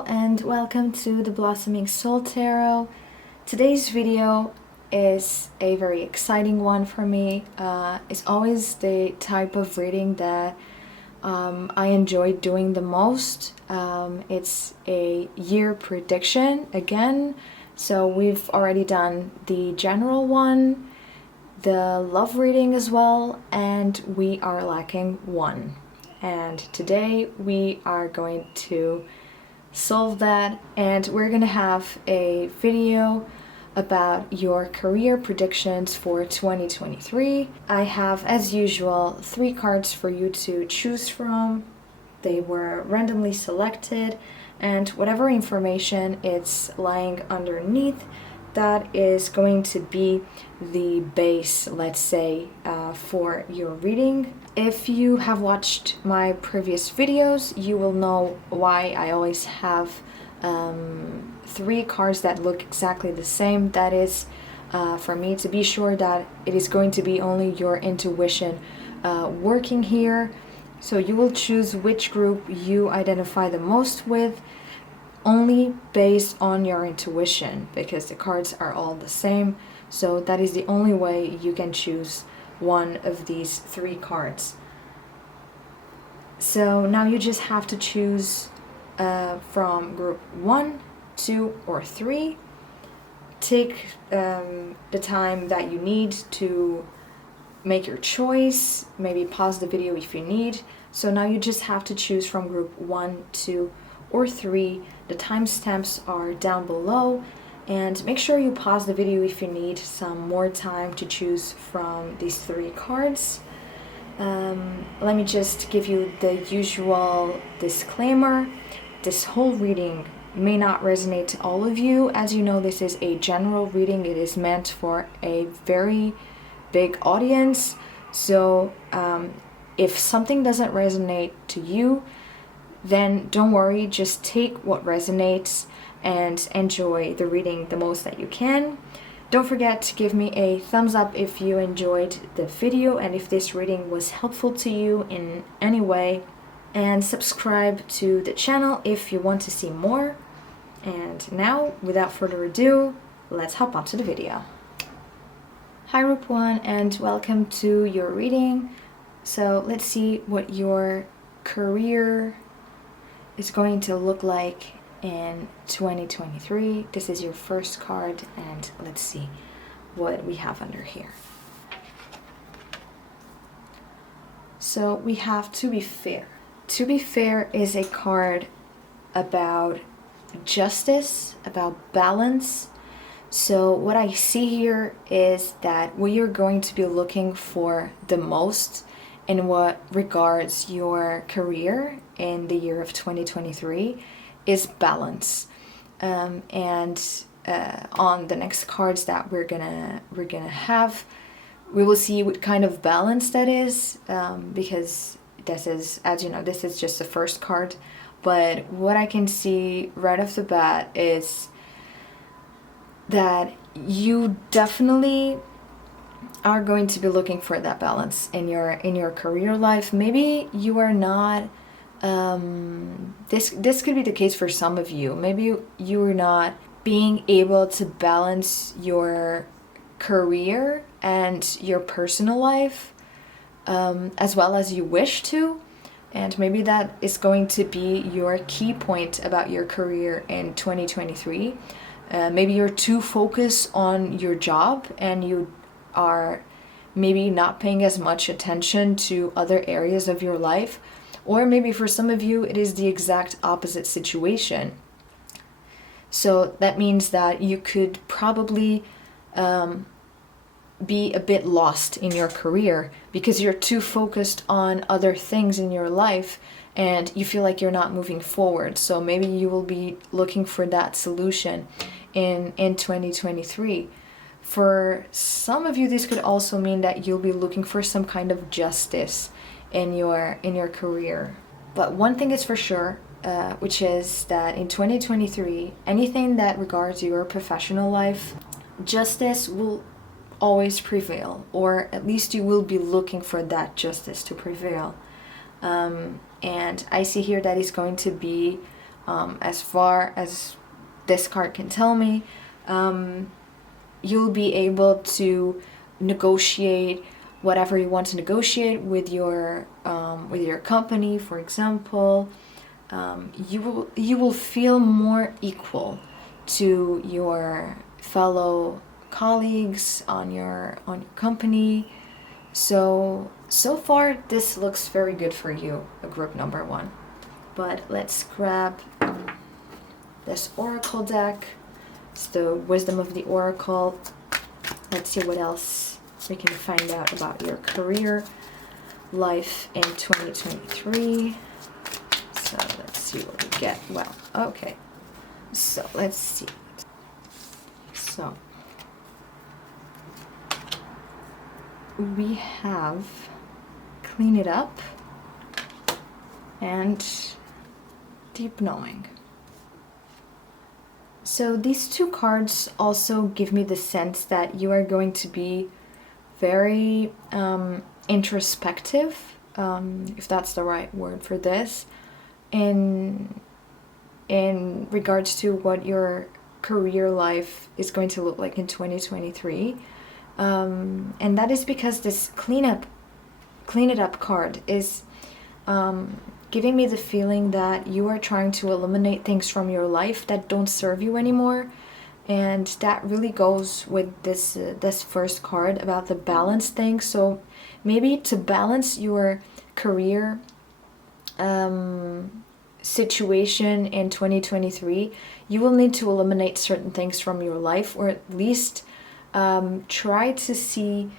Hello and welcome to the Blossoming Soul Tarot. Today's video is a very exciting one for me. It's always the type of reading that I enjoy doing the most. It's a year prediction again, so we've already done the general one, the love reading as well, and we are lacking one. And today we are going to solve that, and we're gonna have a video about your career predictions for 2023. I have, as usual, 3 cards for you to choose from. They were randomly selected, and whatever information it's lying underneath, that is going to be the base, let's say, for your reading. If you have watched my previous videos, you will know why I always have 3 cards that look exactly the same. That is for me to be sure that it is going to be only your intuition working here. So you will choose which group you identify the most with, only based on your intuition, because the cards are all the same. So that is the only way you can choose one of these 3 cards. So now you just have to choose from group 1, 2, or 3. Take the time that you need to make your choice. Maybe pause the video if you need. So now you just have to choose from group 1, 2, or 3. The timestamps are down below, and make sure you pause the video if you need some more time to choose from these 3 cards. Let me just give you the usual disclaimer. This whole reading may not resonate to all of you. As you know, this is a general reading. It is meant for a very big audience. So if something doesn't resonate to you, then don't worry, just take what resonates and enjoy the reading the most that you can. Don't forget to give me a thumbs up if you enjoyed the video and if this reading was helpful to you in any way, and subscribe to the channel if you want to see more. And now, without further ado, let's hop onto the video. Hi group 1 and welcome to your reading. So let's see what your career is going to look like in 2023. This is your first card, and let's see what we have under here. So we have To Be Fair. To Be Fair is a card about justice, about balance. So what I see here is that what you're going to be looking for the most in what regards your career in the year of 2023 is balance. On the next cards that we're gonna have, we will see what kind of balance that is, because this is, as you know, this is just the first card. But what I can see right off the bat is that you definitely are going to be looking for that balance in your career life. Maybe you are not, this could be the case for some of you. Maybe you are not being able to balance your career and your personal life as well as you wish to, and maybe that is going to be your key point about your career in 2023. Maybe you're too focused on your job and you are maybe not paying as much attention to other areas of your life. Or maybe for some of you, it is the exact opposite situation. So that means that you could probably be a bit lost in your career because you're too focused on other things in your life and you feel like you're not moving forward. So maybe you will be looking for that solution in 2023. For some of you, this could also mean that you'll be looking for some kind of justice in your career. But one thing is for sure, which is that in 2023, anything that regards your professional life, justice will always prevail, or at least you will be looking for that justice to prevail. And I see here that is going to be as far as this card can tell me, you'll be able to negotiate whatever you want to negotiate with your company, for example. You will feel more equal to your fellow colleagues on your company. So far this looks very good for you, group number 1. But let's grab this oracle deck. It's the Wisdom of the Oracle. Let's see what else we can find out about your career life in 2023. So let's see what we get. Well, okay. So let's see. So we have Clean It Up and Deep Knowing. So these 2 cards also give me the sense that you are going to be very introspective, if that's the right word for this, in regards to what your career life is going to look like in 2023. And that is because this Clean It Up card is giving me the feeling that you are trying to eliminate things from your life that don't serve you anymore. And that really goes with this first card about the balance thing. So maybe to balance your career situation in 2023, you will need to eliminate certain things from your life, or at least try to see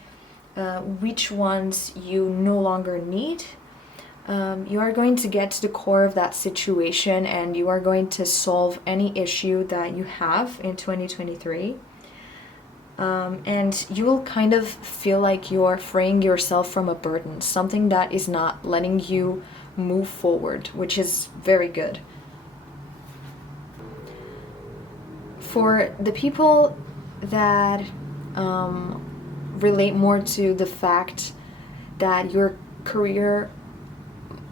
which ones you no longer need. You are going to get to the core of that situation, and you are going to solve any issue that you have in 2023. And you will kind of feel like you're freeing yourself from a burden, something that is not letting you move forward, which is very good. For the people that relate more to the fact that your career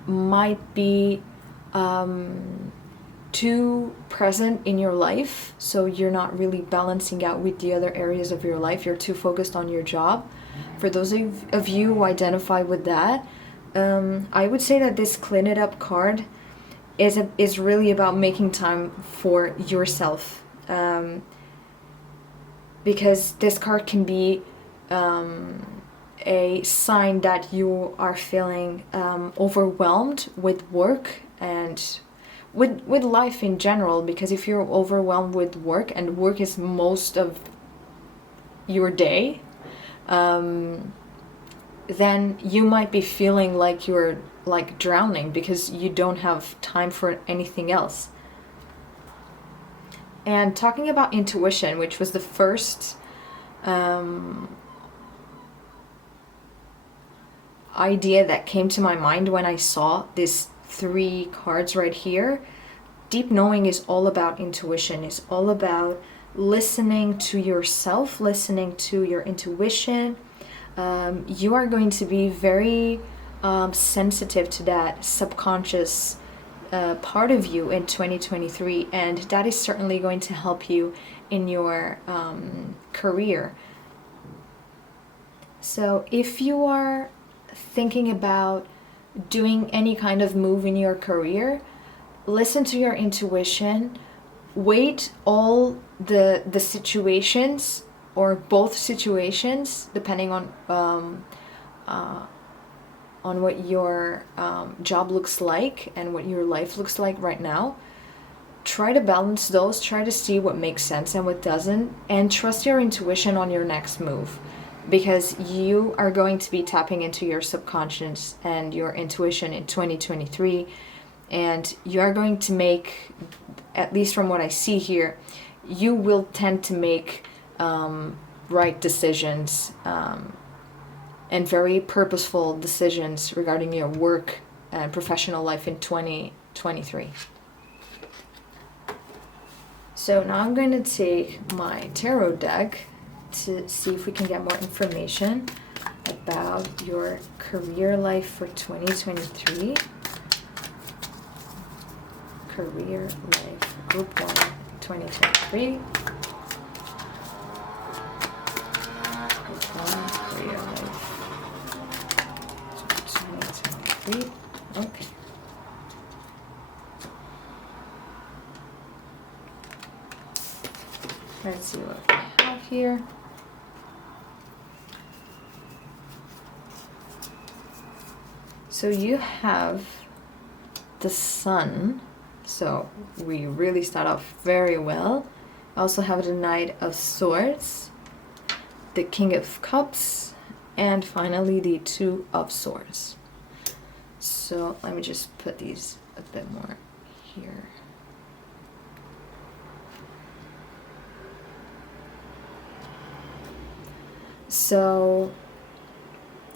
might be too present in your life, so you're not really balancing out with the other areas of your life, you're too focused on your job. For those of you who identify with that, I would say that this Clean It Up card is really about making time for yourself, because this card can be a sign that you are feeling overwhelmed with work and with life in general. Because if you're overwhelmed with work, and work is most of your day, then you might be feeling like you're like drowning because you don't have time for anything else. And talking about intuition, which was the first idea that came to my mind when I saw these 3 cards right here. Deep Knowing is all about intuition. It's all about listening to yourself, listening to your intuition. You are going to be very sensitive to that subconscious part of you in 2023, and that is certainly going to help you in your career. So if you are thinking about doing any kind of move in your career, listen to your intuition. Weight all the situations, or both situations, depending on what your job looks like and what your life looks like right now. Try to balance those, try to see what makes sense and what doesn't, and trust your intuition on your next move, because you are going to be tapping into your subconscious and your intuition in 2023, and you are going to make, at least from what I see here, you will tend to make right decisions and very purposeful decisions regarding your work and professional life in 2023. So now I'm going to take my tarot deck to see if we can get more information about your career life for 2023. career life, group 1, 2023. Group 1, career life, 2023. Okay. Let's see what we have here. So you have the Sun, so we really start off very well. I also have the Knight of Swords, the King of Cups, and finally the Two of Swords. So let me just put these a bit more here. So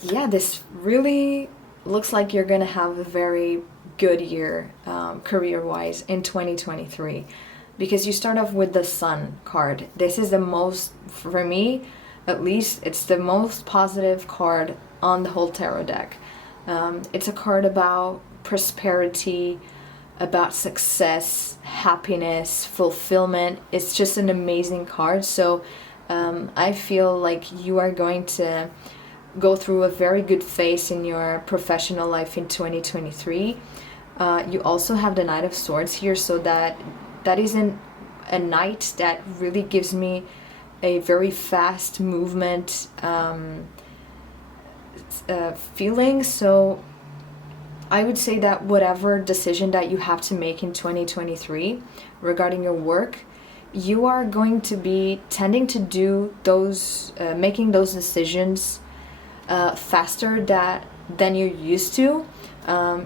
yeah, this really looks like you're gonna have a very good year career-wise in 2023, because you start off with the Sun card. This is the most, for me at least, it's the most positive card on the whole tarot deck. It's a card about prosperity, about success, happiness, fulfillment. It's just an amazing card. So I feel like you are going to go through a very good phase in your professional life in 2023. You also have the Knight of Swords here, so that isn't a knight that really gives me a very fast movement feeling. So I would say that whatever decision that you have to make in 2023 regarding your work, you are going to be tending to do those, making those decisions faster than you're used to,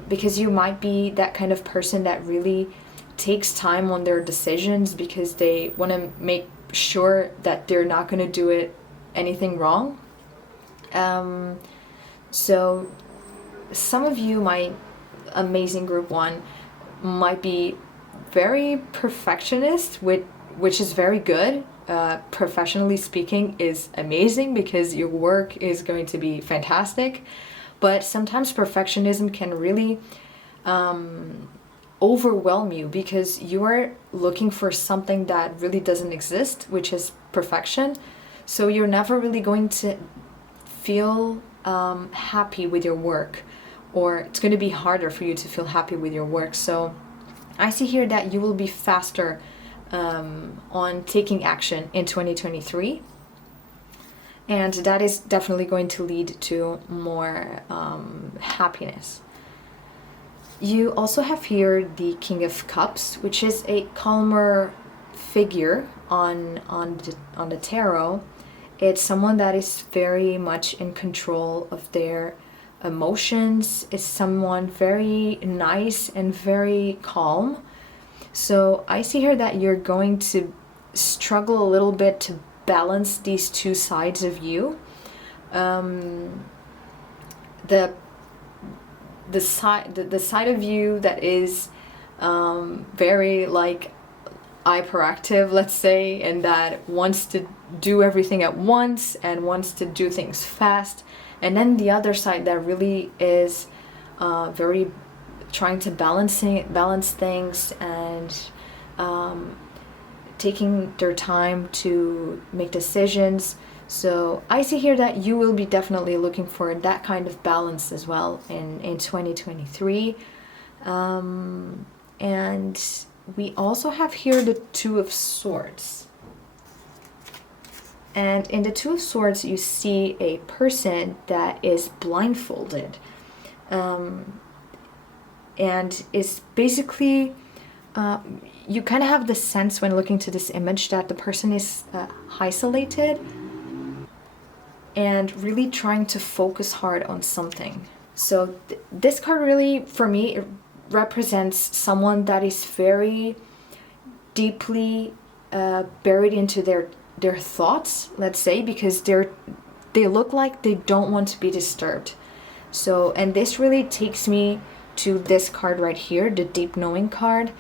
because you might be that kind of person that really takes time on their decisions because they want to make sure that they're not going to do anything wrong. So some of you, my amazing group 1, might be very perfectionist, which is very good. Professionally speaking is amazing because your work is going to be fantastic, but sometimes perfectionism can really overwhelm you because you are looking for something that really doesn't exist, which is perfection. So you're never really going to feel happy with your work, or it's going to be harder for you to feel happy with your work. So I see here that you will be faster on taking action in 2023, and that is definitely going to lead to more happiness. You also have here the King of Cups, which is a calmer figure on the tarot. It's someone that is very much in control of their emotions. It's someone very nice and very calm. So I see here that you're going to struggle a little bit to balance these two sides of you. The side of you that is very like hyperactive, let's say, and that wants to do everything at once and wants to do things fast, and then the other side that really is very trying to balance things and taking their time to make decisions. So I see here that you will be definitely looking for that kind of balance as well in 2023. And we also have here the Two of Swords. And in the Two of Swords, you see a person that is blindfolded. And is basically, you kind of have the sense when looking to this image that the person is isolated and really trying to focus hard on something. So this card really, for me, it represents someone that is very deeply buried into their thoughts, let's say, because they look like they don't want to be disturbed. So, and this really takes me to this card right here, the Deep Knowing card.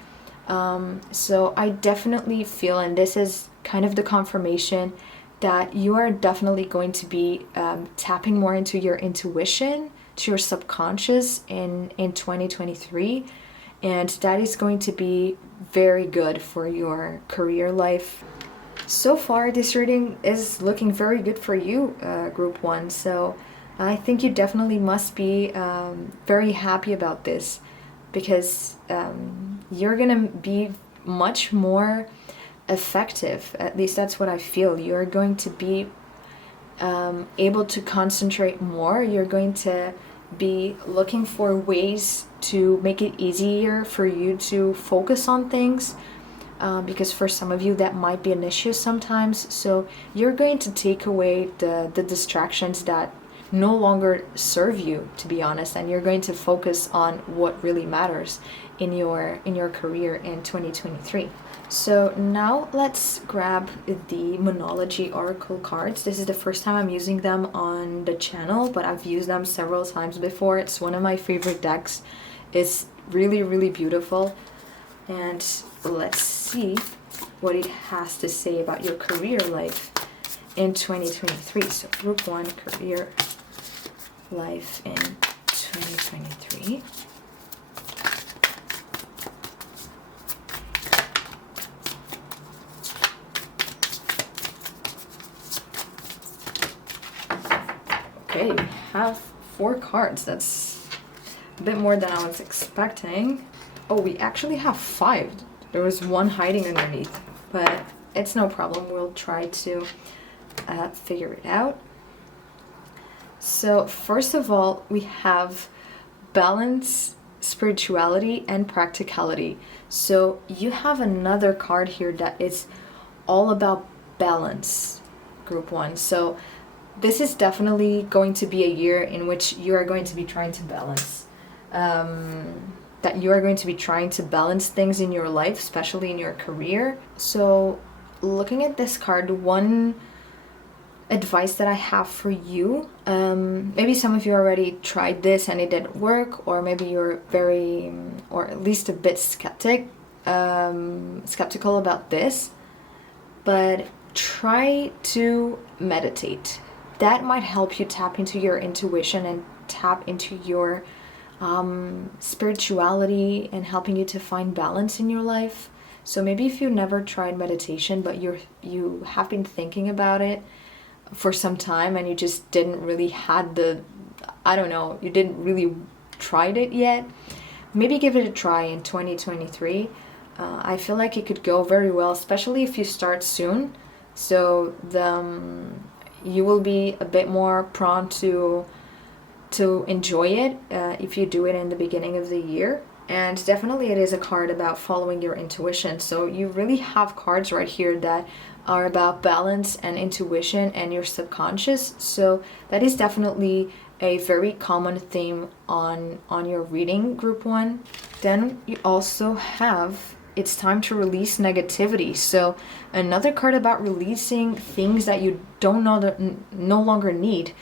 So I definitely feel, and this is kind of the confirmation, that you are definitely going to be tapping more into your intuition, to your subconscious in 2023. and that is going to be very good for your career life. So far, this reading is looking very good for you, Group 1, so I think you definitely must be very happy about this, because you're gonna be much more effective. At least that's what I feel. You're going to be able to concentrate more. You're going to be looking for ways to make it easier for you to focus on things, because for some of you that might be an issue sometimes. So you're going to take away the distractions that no longer serve you, to be honest, and you're going to focus on what really matters in your career in 2023. So now let's grab the Monology Oracle cards. This is the first time I'm using them on the channel, but I've used them several times before. It's one of my favorite decks. It's really, really beautiful. And let's see what it has to say about your career life in 2023. So Group 1, career life in 2023. Okay, we have 4 cards. That's a bit more than I was expecting. Oh, we actually have 5. There was one hiding underneath, but it's no problem. We'll try to figure it out. So first of all, we have balance, spirituality, and practicality. So you have another card here that is all about balance, Group 1. So this is definitely going to be a year in which you are going to be trying to balance. That you are going to be trying to balance things in your life, especially in your career. So looking at this card, one advice that I have for you, maybe some of you already tried this and it didn't work, or maybe you're very, or at least a bit skeptical about this, but try to meditate. That might help you tap into your intuition and tap into your spirituality, and helping you to find balance in your life. So maybe if you never tried meditation, but you have been thinking about it for some time and you just didn't really had the, I don't know, you didn't really tried it yet, maybe give it a try in 2023. I feel like it could go very well, especially if you start soon. So you will be a bit more prone to enjoy it if you do it in the beginning of the year. And definitely it is a card about following your intuition. So you really have cards right here that are about balance and intuition and your subconscious. So that is definitely a very common theme on your reading, Group 1. Then you also have it's time to release negativity. So another card about releasing things that you don't know that no longer need,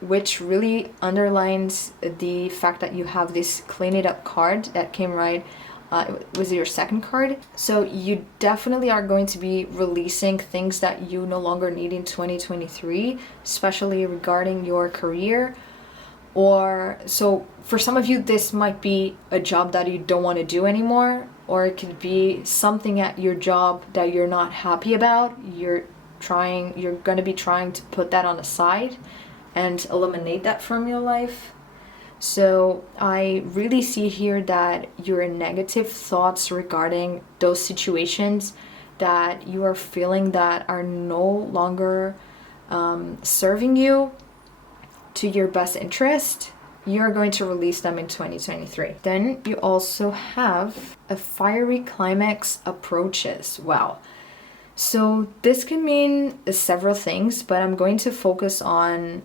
which really underlines the fact that you have this clean it up card that came right. It was your second card. So you definitely are going to be releasing things that you no longer need in 2023, especially regarding your career. Or so for some of you, this might be a job that you don't want to do anymore, or it could be something at your job that you're not happy about. You're going to be trying to put that on the side and eliminate that from your life. So I really see here that your negative thoughts regarding those situations that you are feeling that are no longer serving you to your best interest, you're going to release them in 2023. Then you also have a fiery climax approaches. Wow. So this can mean several things, but I'm going to focus on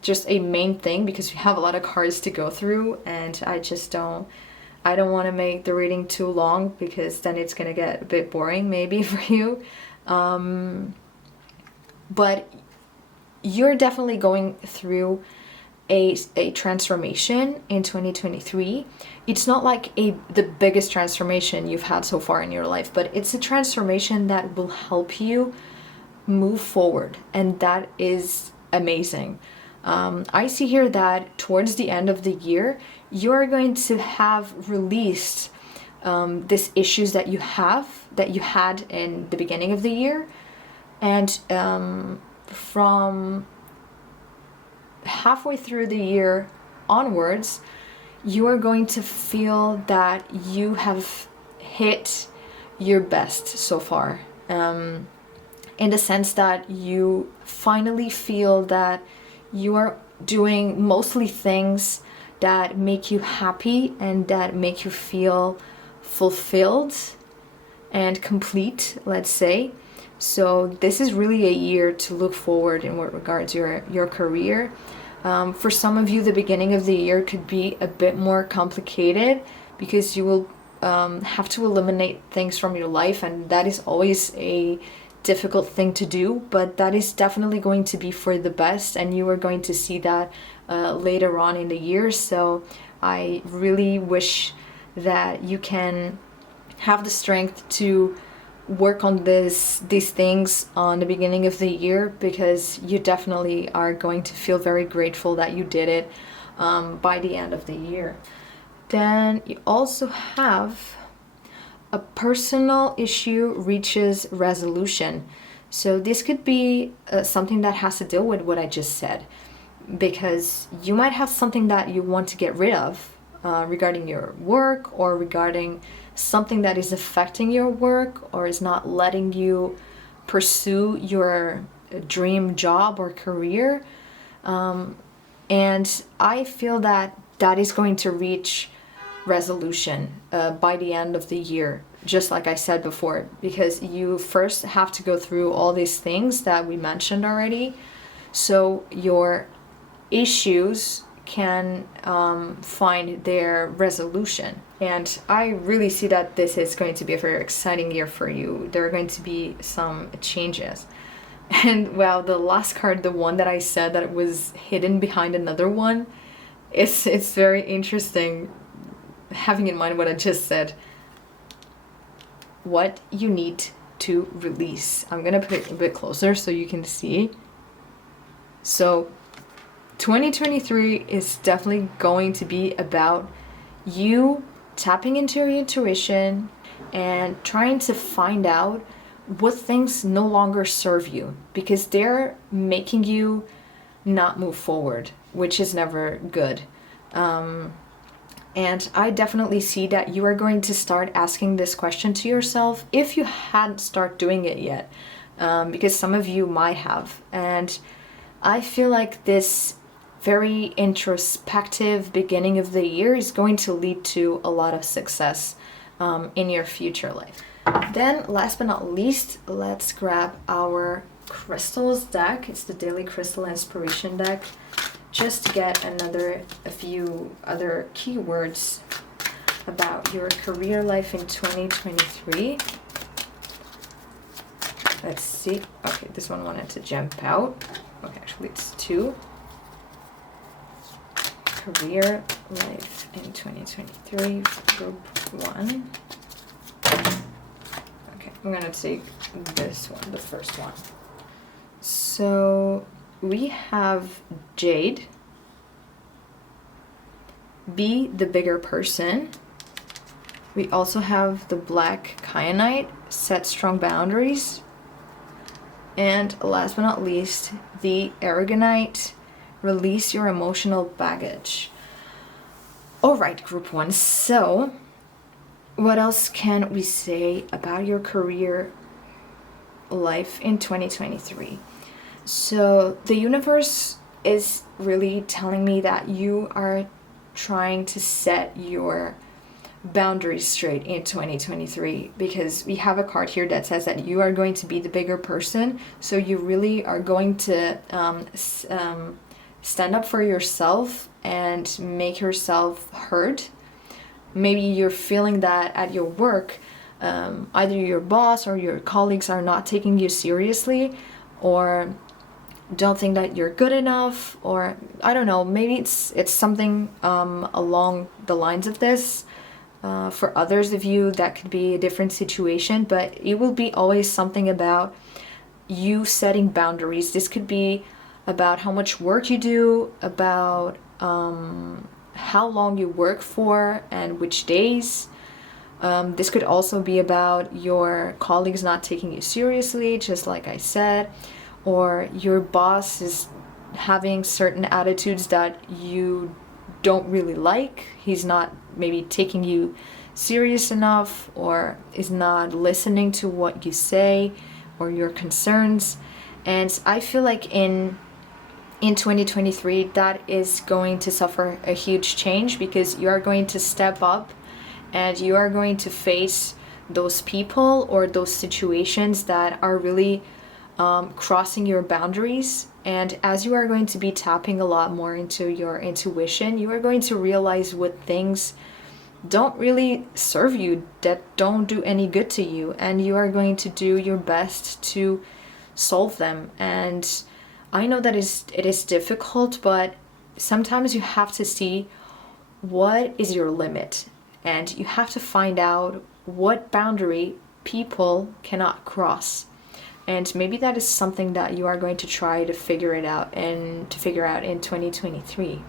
just a main thing because we have a lot of cards to go through, and I don't want to make the reading too long because then it's going to get a bit boring maybe for you. But you're definitely going through a transformation in 2023. It's not like the biggest transformation you've had so far in your life, but it's a transformation that will help you move forward, and that is amazing. I see here that towards the end of the year, you're going to have released these issues that you had in the beginning of the year, and from halfway through the year onwards, you are going to feel that you have hit your best so far, in the sense that you finally feel that you are doing mostly things that make you happy and that make you feel fulfilled and complete, let's say. So this is really a year to look forward in what regards your career. For some of you, the beginning of the year could be a bit more complicated because you will have to eliminate things from your life, and that is always a difficult thing to do, but that is definitely going to be for the best, and you are going to see that later on in the year. So I really wish that you can have the strength to work on these things on the beginning of the year, because you definitely are going to feel very grateful that you did it by the end of the year. Then you also have a personal issue reaches resolution. So this could be something that has to deal with what I just said, because you might have something that you want to get rid of regarding your work, or regarding something that is affecting your work or is not letting you pursue your dream job or career. And I feel that that is going to reach resolution by the end of the year, just like I said before, because you first have to go through all these things that we mentioned already, so your issues can find their resolution. And I really see that this is going to be a very exciting year for you. There are going to be some changes. And well, the last card, the one that I said that it was hidden behind another one, it's very interesting, having in mind what I just said. What you need to release. I'm gonna put it a bit closer so you can see. So 2023 is definitely going to be about you tapping into your intuition and trying to find out what things no longer serve you, because they're making you not move forward, which is never good. And I definitely see that you are going to start asking this question to yourself if you hadn't started doing it yet, because some of you might have. And I feel like this very introspective beginning of the year is going to lead to a lot of success in your future life. Then last but not least, let's grab our crystals deck. It's the Daily Crystal Inspiration deck, just to get a few other keywords about your career life in 2023. Let's see. Okay, this one wanted to jump out. Okay, actually it's two. Career life in 2023, group 1. Okay, I'm gonna take this one, the first one. So we have Jade, be the bigger person. We also have the Black Kyanite, set strong boundaries. And last but not least, the Aragonite, release your emotional baggage. Alright, group 1. So, what else can we say about your career life in 2023? So, the universe is really telling me that you are trying to set your boundaries straight in 2023, because we have a card here that says that you are going to be the bigger person. So you really are going to stand up for yourself and make yourself heard. Maybe you're feeling that at your work, either your boss or your colleagues are not taking you seriously, or don't think that you're good enough, or I don't know, maybe it's something along the lines of this. For others of you, that could be a different situation, but it will be always something about you setting boundaries. This could be about how much work you do, about how long you work for and which days. This could also be about your colleagues not taking you seriously, just like I said, or your boss is having certain attitudes that you don't really like. He's not maybe taking you serious enough, or is not listening to what you say or your concerns. And I feel like in 2023 that is going to suffer a huge change, because you are going to step up and you are going to face those people or those situations that are really crossing your boundaries. And as you are going to be tapping a lot more into your intuition, you are going to realize what things don't really serve you, that don't do any good to you, and you are going to do your best to solve them. And I know that it is difficult, but sometimes you have to see what is your limit, and you have to find out what boundary people cannot cross. And maybe that is something that you are going to try to figure out in 2023.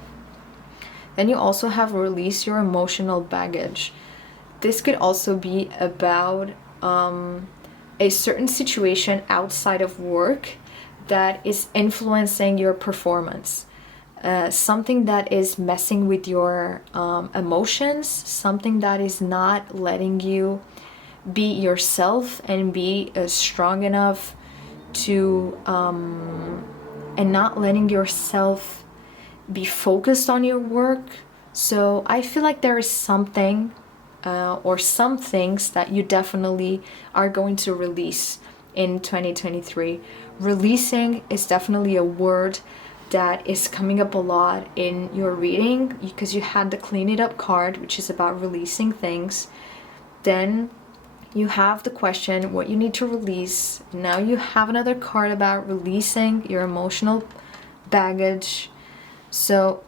Then you also have release your emotional baggage. This could also be about a certain situation outside of work that is influencing your performance. Something that is messing with your emotions, something that is not letting you be yourself and be strong enough to, and not letting yourself be focused on your work. So I feel like there is something or some things that you definitely are going to release in 2023. Releasing is definitely a word that is coming up a lot in your reading, because you had the Clean It Up card, which is about releasing things. Then you have the question, what you need to release. Now you have another card about releasing your emotional baggage. So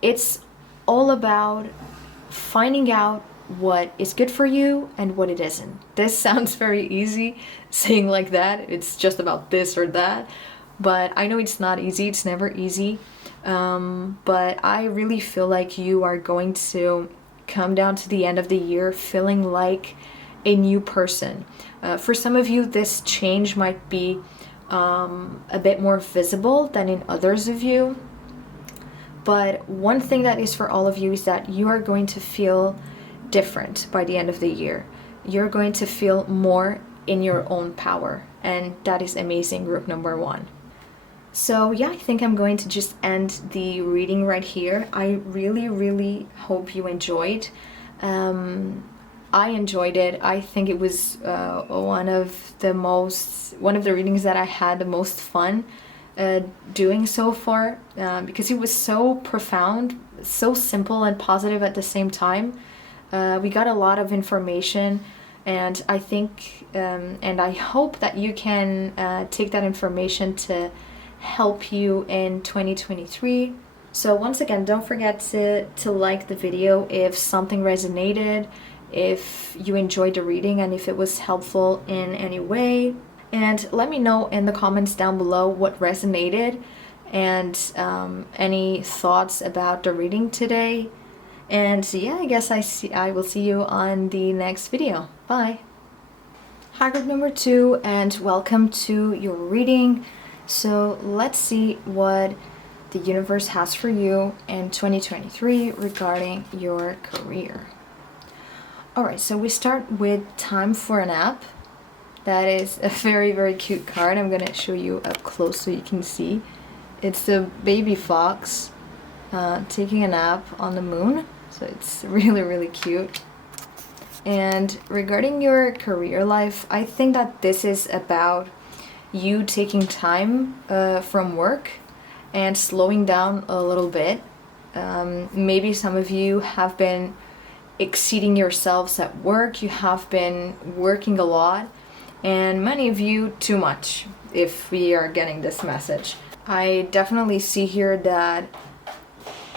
it's all about finding out what is good for you and what it isn't. This sounds very easy saying like that. It's just about this or that. But I know it's not easy. It's never easy. But I really feel like you are going to come down to the end of the year feeling like a new person. For some of you, this change might be a bit more visible than in others of you. But one thing that is for all of you is that you are going to feel different by the end of the year. You're going to feel more in your own power. And that is amazing, group number 1. So yeah, I think I'm going to just end the reading right here. I really, really hope you enjoyed. I enjoyed it. I think it was one of the readings that I had the most fun doing so far, because it was so profound, so simple and positive at the same time. We got a lot of information, and I think and I hope that you can take that information to help you in 2023. So once again, don't forget to like the video if something resonated, if you enjoyed the reading, and if it was helpful in any way. And let me know in the comments down below what resonated, and any thoughts about the reading today. And yeah, I guess I will see you on the next video. Bye! Hi, group number 2, and welcome to your reading. So let's see what the universe has for you in 2023 regarding your career. Alright, so we start with Time for a Nap. That is a very, very cute card. I'm going to show you up close so you can see. It's the baby fox taking a nap on the moon. So it's really, really cute. And regarding your career life, I think that this is about you taking time from work and slowing down a little bit. Maybe some of you have been exceeding yourselves at work. You have been working a lot, and many of you too much, if we are getting this message. I definitely see here that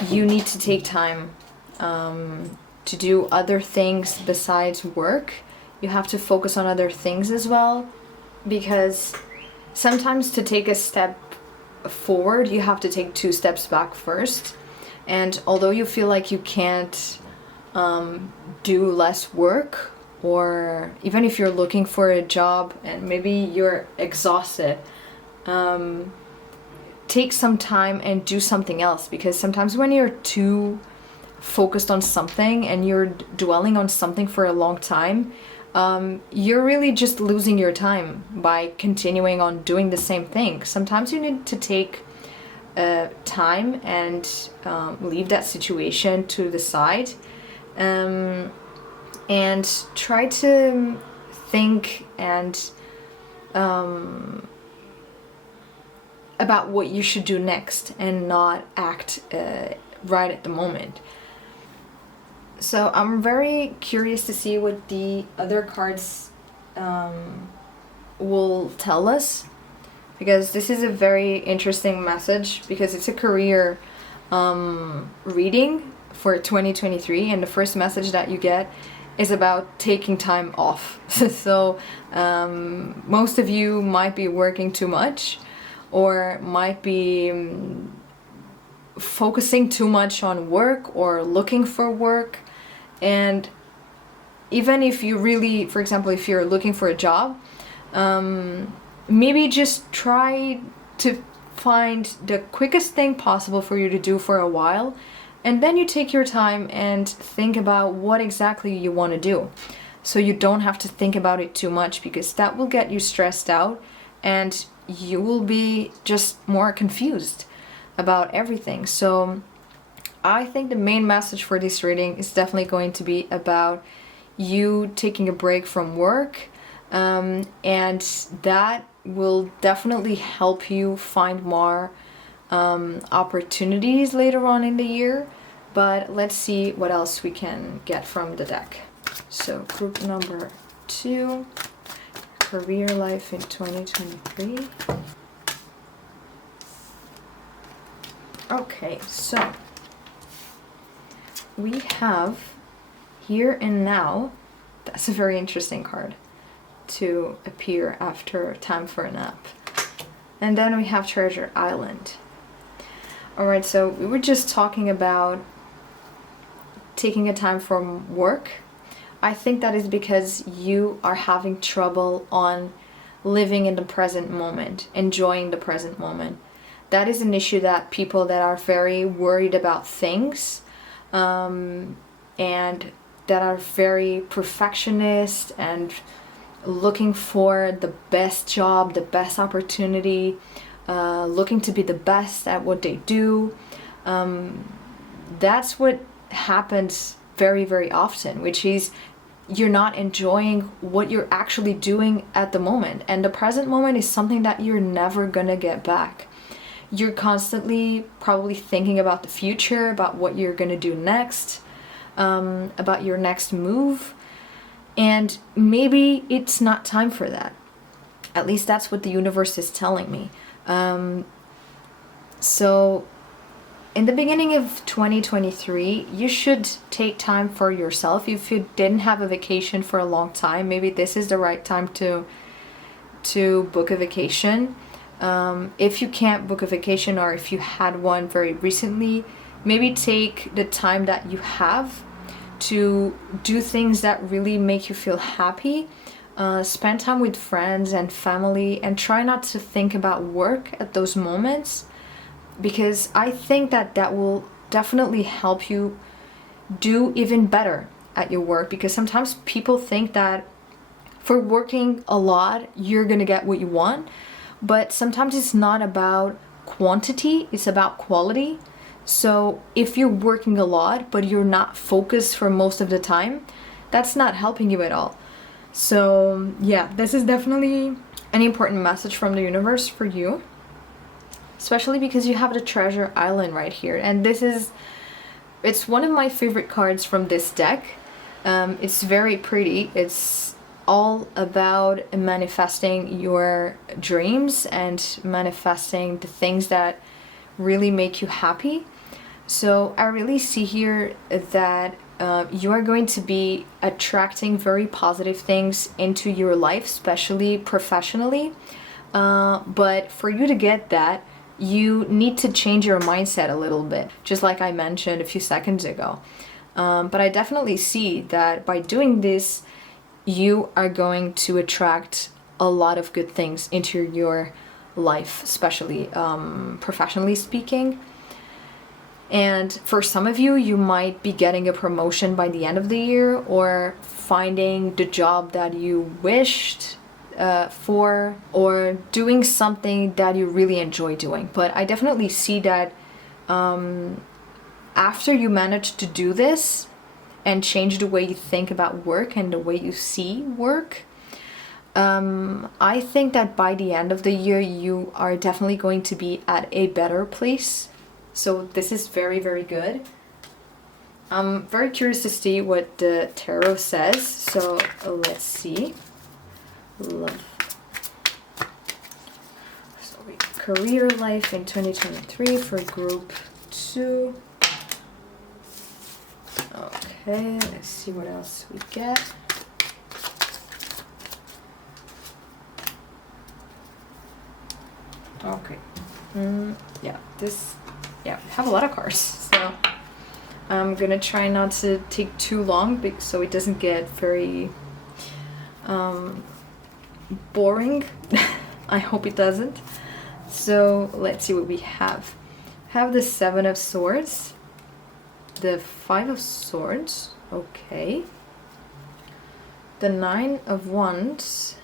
you need to take time to do other things besides work. You have to focus on other things as well, because sometimes to take a step forward, you have to take 2 steps back first. And although you feel like you can't do less work, or even if you're looking for a job and maybe you're exhausted, take some time and do something else, because sometimes when you're too focused on something and you're dwelling on something for a long time, you're really just losing your time by continuing on doing the same thing. Sometimes you need to take time and leave that situation to the side, and try to think and about what you should do next, and not act right at the moment. So I'm very curious to see what the other cards will tell us, because this is a very interesting message, because it's a career reading for 2023, and the first message that you get is about taking time off. So most of you might be working too much, or might be focusing too much on work or looking for work. And even if you really, for example, if you're looking for a job, maybe just try to find the quickest thing possible for you to do for a while, and then you take your time and think about what exactly you want to do, so you don't have to think about it too much, because that will get you stressed out and you will be just more confused about everything. So I think the main message for this reading is definitely going to be about you taking a break from work, and that will definitely help you find more opportunities later on in the year. But let's see what else we can get from the deck. So group number 2, career life in 2023. Okay, so we have Here and Now. That's a very interesting card to appear after Time for a Nap. And then we have Treasure Island. Alright, so we were just talking about taking a time from work. I think that is because you are having trouble on living in the present moment, enjoying the present moment. That is an issue that people that are very worried about things, and that are very perfectionist and looking for the best job, the best opportunity, looking to be the best at what they do. That's what happens very, very often, which is you're not enjoying what you're actually doing at the moment. And the present moment is something that you're never gonna get back. You're constantly probably thinking about the future, about what you're gonna do next, about your next move. And maybe it's not time for that. At least that's what the universe is telling me. So in the beginning of 2023, you should take time for yourself. If you didn't have a vacation for a long time, maybe this is the right time to book a vacation. If you can't book a vacation, or if you had one very recently, maybe take the time that you have to do things that really make you feel happy. Spend time with friends and family, and try not to think about work at those moments, because I think that that will definitely help you do even better at your work. Because sometimes people think that for working a lot, you're gonna get what you want, but sometimes it's not about quantity, it's about quality. So if you're working a lot, but you're not focused for most of the time, that's not helping you at all. So yeah, this is definitely an important message from the universe for you, especially because you have the Treasure Island right here. And it's one of my favorite cards from this deck. It's very pretty. It's all about manifesting your dreams and manifesting the things that really make you happy. So I really see here that you are going to be attracting very positive things into your life, especially professionally. But for you to get that, you need to change your mindset a little bit, just like I mentioned a few seconds ago. But I definitely see that by doing this, you are going to attract a lot of good things into your life, especially professionally speaking. And for some of you, you might be getting a promotion by the end of the year, or finding the job that you wished for, or doing something that you really enjoy doing. But I definitely see that after you manage to do this and change the way you think about work and the way you see work, I think that by the end of the year, you are definitely going to be at a better place. So this is very, very good. I'm very curious to see what the tarot says. So let's see. Love. So career life in 2023 for group 2. Okay, let's see what else we get. Okay. Yeah, I have a lot of cards, so I'm gonna try not to take too long so it doesn't get very boring. I hope it doesn't. So let's see what we have. Have the 7 of Swords, the 5 of Swords, okay, the 9 of Wands,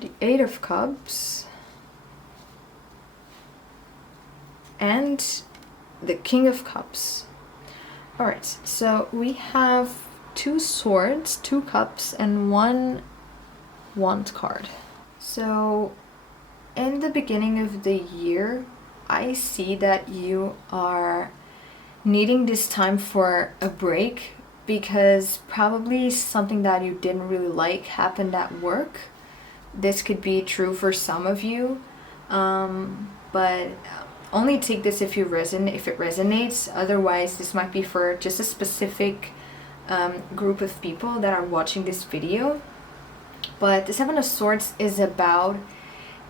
the 8 of Cups, and the King of Cups. Alright, so we have 2 swords, 2 cups, and 1 wand card. So in the beginning of the year, I see that you are needing this time for a break, because probably something that you didn't really like happened at work. This could be true for some of you, but only take this if it resonates. Otherwise, this might be for just a specific group of people that are watching this video. But the 7 of Swords is about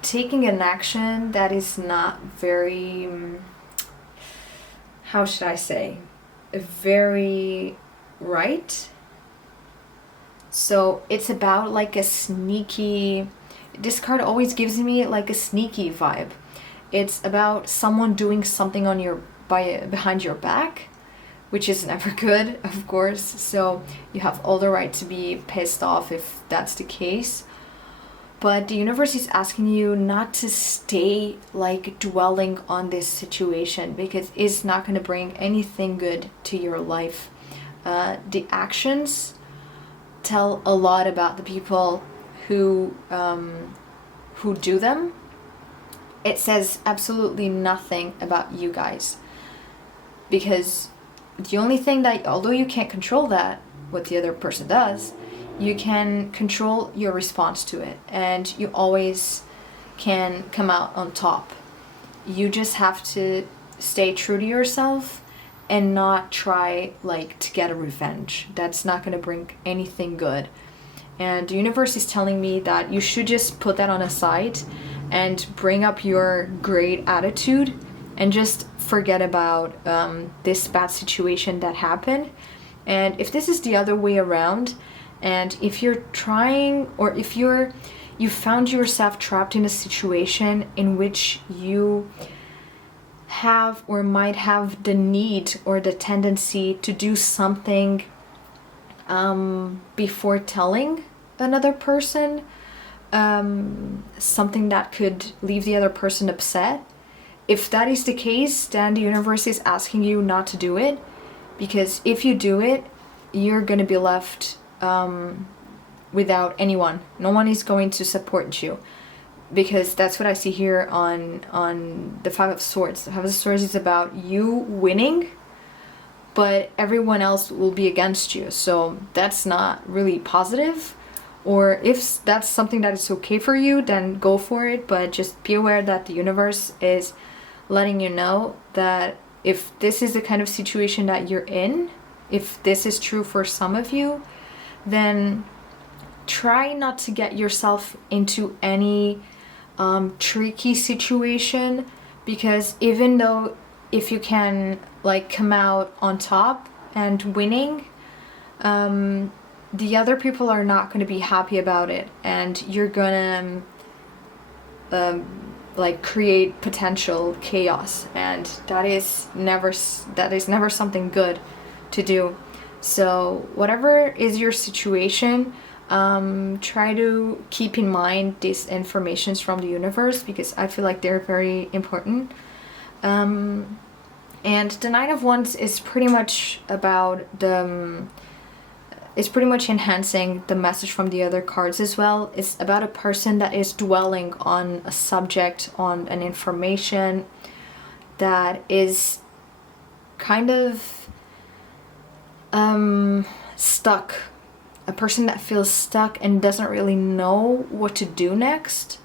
taking an action that is not very, how should I say, very right. So it's about like a sneaky, this card always gives me like a sneaky vibe. It's about someone doing something on behind your back, which is never good, of course. So you have all the right to be pissed off if that's the case. But the universe is asking you not to stay like dwelling on this situation, because it's not going to bring anything good to your life. The actions tell a lot about the people who do them. It says absolutely nothing about you guys, because the only thing that, although you can't control that, what the other person does, you can control your response to it, and you always can come out on top. You just have to stay true to yourself and not try like to get a revenge. That's not going to bring anything good. And the universe is telling me that you should just put that on a side and bring up your great attitude and just forget about this bad situation that happened. And if this is the other way around, and if you're trying, or if you found yourself trapped in a situation in which you have or might have the need or the tendency to do something before telling another person, something that could leave the other person upset. If that is the case, then the universe is asking you not to do it, because if you do it, you're going to be left without anyone. No one is going to support you, because that's what I see here on the 5 of Swords. The 5 of Swords is about you winning, but everyone else will be against you. So that's not really positive. Or if that's something that is okay for you, then go for it. But just be aware that the universe is letting you know that if this is the kind of situation that you're in, if this is true for some of you, then try not to get yourself into any tricky situation, because even though if you can like come out on top and winning, the other people are not going to be happy about it, and you're gonna like create potential chaos, and that is never something good to do. So whatever is your situation, try to keep in mind these informations from the universe, because I feel like they're very important. And the Nine of Wands is pretty much about it's pretty much enhancing the message from the other cards as well. It's about a person that is dwelling on a subject, on an information that is kind of stuck. A person that feels stuck and doesn't really know what to do next.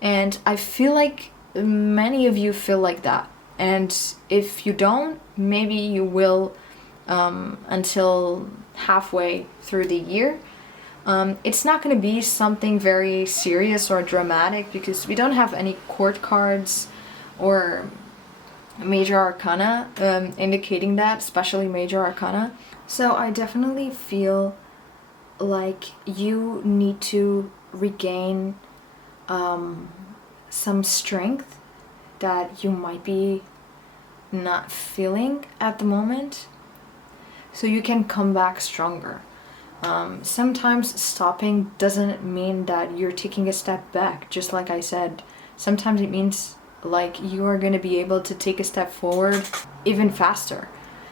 And I feel like many of you feel like that. And if you don't, maybe you will until halfway through the year. It's not going to be something very serious or dramatic, because we don't have any court cards or major arcana indicating that, especially major arcana. So I definitely feel like you need to regain some strength that you might be not feeling at the moment, so you can come back stronger. Sometimes stopping doesn't mean that you're taking a step back, just like I said. Sometimes it means like you are going to be able to take a step forward even faster.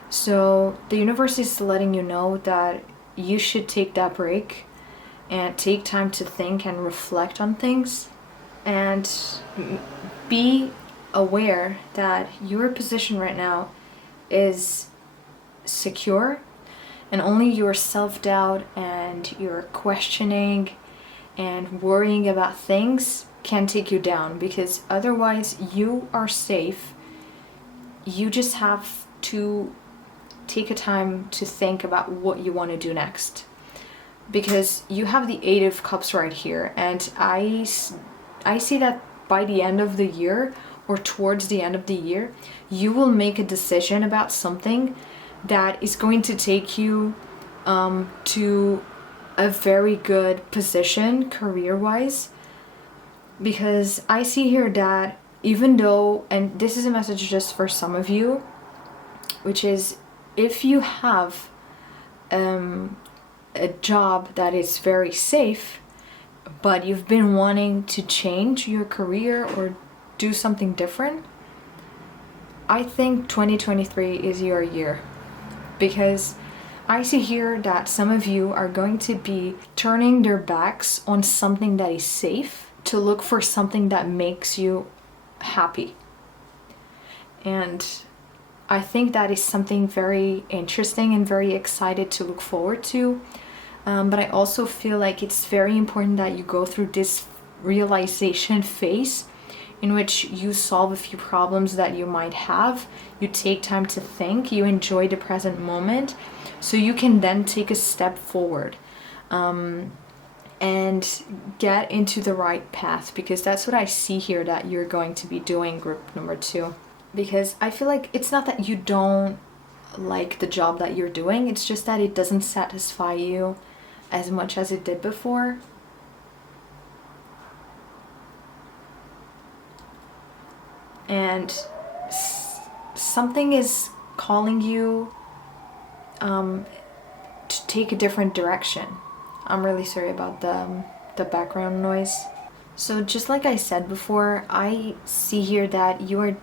So the universe is letting you know that you should take that break and take time to think and reflect on things, and be aware that your position right now is secure, and only your self-doubt and your questioning and worrying about things can take you down, because otherwise you are safe. You just have to take a time to think about what you want to do next, because you have the Eight of Cups right here, and I see that by the end of the year, or towards the end of the year, you will make a decision about something that is going to take you to a very good position career-wise. Because I see here that even though, and this is a message just for some of you, which is, if you have a job that is very safe, but you've been wanting to change your career or do something different, I think 2023 is your year. Because I see here that some of you are going to be turning their backs on something that is safe to look for something that makes you happy. And I think that is something very interesting and very excited to look forward to. But I also feel like it's very important that you go through this realization phase, in which you solve a few problems that you might have, you take time to think, you enjoy the present moment, so you can then take a step forward and get into the right path, because that's what I see here that you're going to be doing, group number 2. Because I feel like it's not that you don't like the job that you're doing, it's just that it doesn't satisfy you as much as it did before. And something is calling you to take a different direction. I'm really sorry about the background noise. So just like I said before, I see here that you are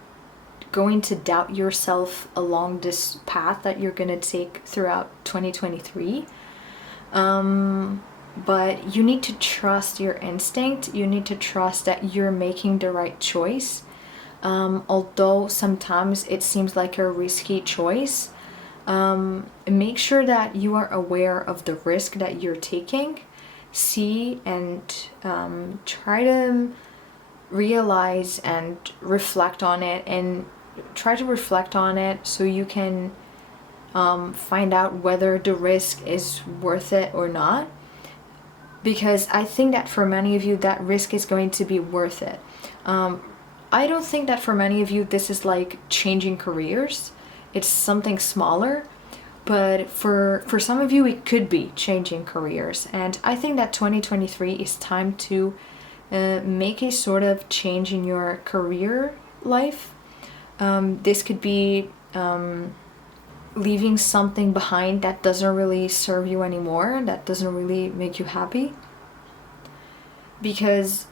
going to doubt yourself along this path that you're going to take throughout 2023. But you need to trust your instinct. You need to trust that you're making the right choice. Although sometimes it seems like a risky choice, make sure that you are aware of the risk that you're taking. See and try to realize and reflect on it, and try to reflect on it so you can find out whether the risk is worth it or not. Because I think that for many of you, that risk is going to be worth it. I don't think that for many of you this is like changing careers. It's something smaller, but for some of you it could be changing careers. And I think that 2023 is time to make a sort of change in your career life. This could be leaving something behind that doesn't really serve you anymore, that doesn't really make you happy. Because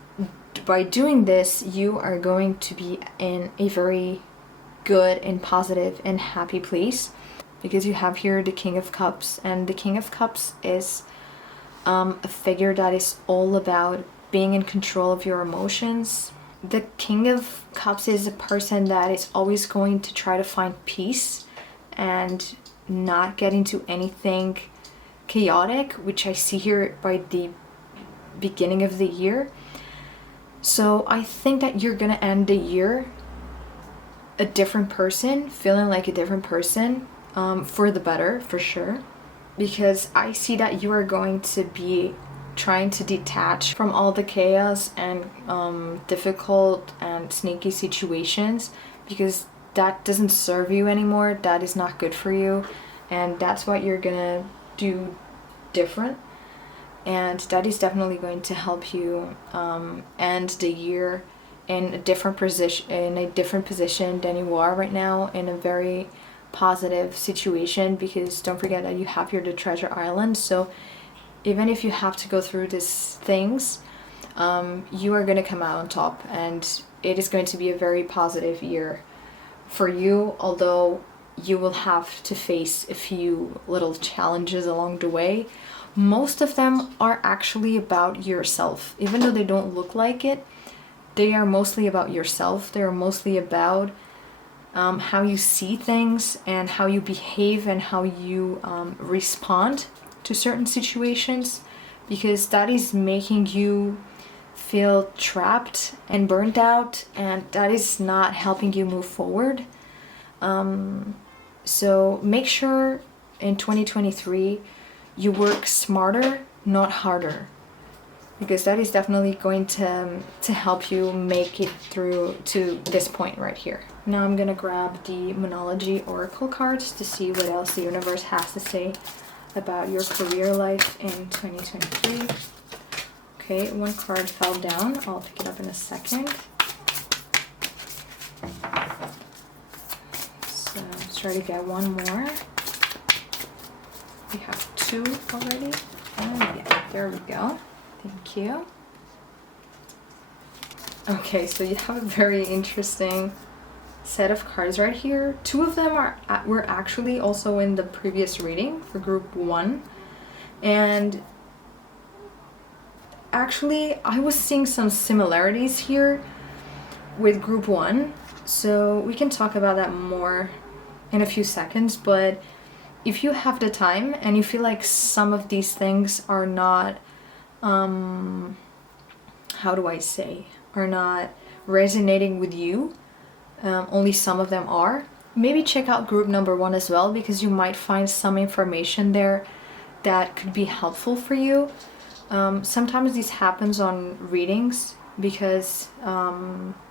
by doing this, you are going to be in a very good and positive and happy place, because you have here the King of Cups, and the King of Cups is a figure that is all about being in control of your emotions. The King of Cups is a person that is always going to try to find peace and not get into anything chaotic, which I see here by the beginning of the year. So I think that you're gonna end the year a different person, feeling like a different person, for the better, for sure. Because I see that you are going to be trying to detach from all the chaos and difficult and sneaky situations, because that doesn't serve you anymore, that is not good for you, and that's what you're gonna do different. And that is definitely going to help you end the year in a different position than you are right now, in a very positive situation. Because don't forget that you have here the Treasure Island, so even if you have to go through these things, you are going to come out on top, and it is going to be a very positive year for you, although you will have to face a few little challenges along the way. Most of them are actually about yourself. Even though they don't look like it, they are mostly about yourself. They are mostly about how you see things and how you behave and how you respond to certain situations, because that is making you feel trapped and burnt out, and that is not helping you move forward. So make sure in 2023 you work smarter, not harder, because that is definitely going to help you make it through to this point right here. Now I'm gonna grab the Moonology Oracle cards to see what else the universe has to say about your career life in 2023. Okay, one card fell down. I'll pick it up in a second. So let's try to get one more. We have two already. Oh yeah, there we go. Thank you. Okay, so you have a very interesting set of cards right here. Two of them were actually also in the previous reading for group 1. And actually, I was seeing some similarities here with group 1. So we can talk about that more in a few seconds, but if you have the time and you feel like some of these things are not, how do I say, are not resonating with you, only some of them are, maybe check out group number 1 as well, because you might find some information there that could be helpful for you. Sometimes this happens on readings because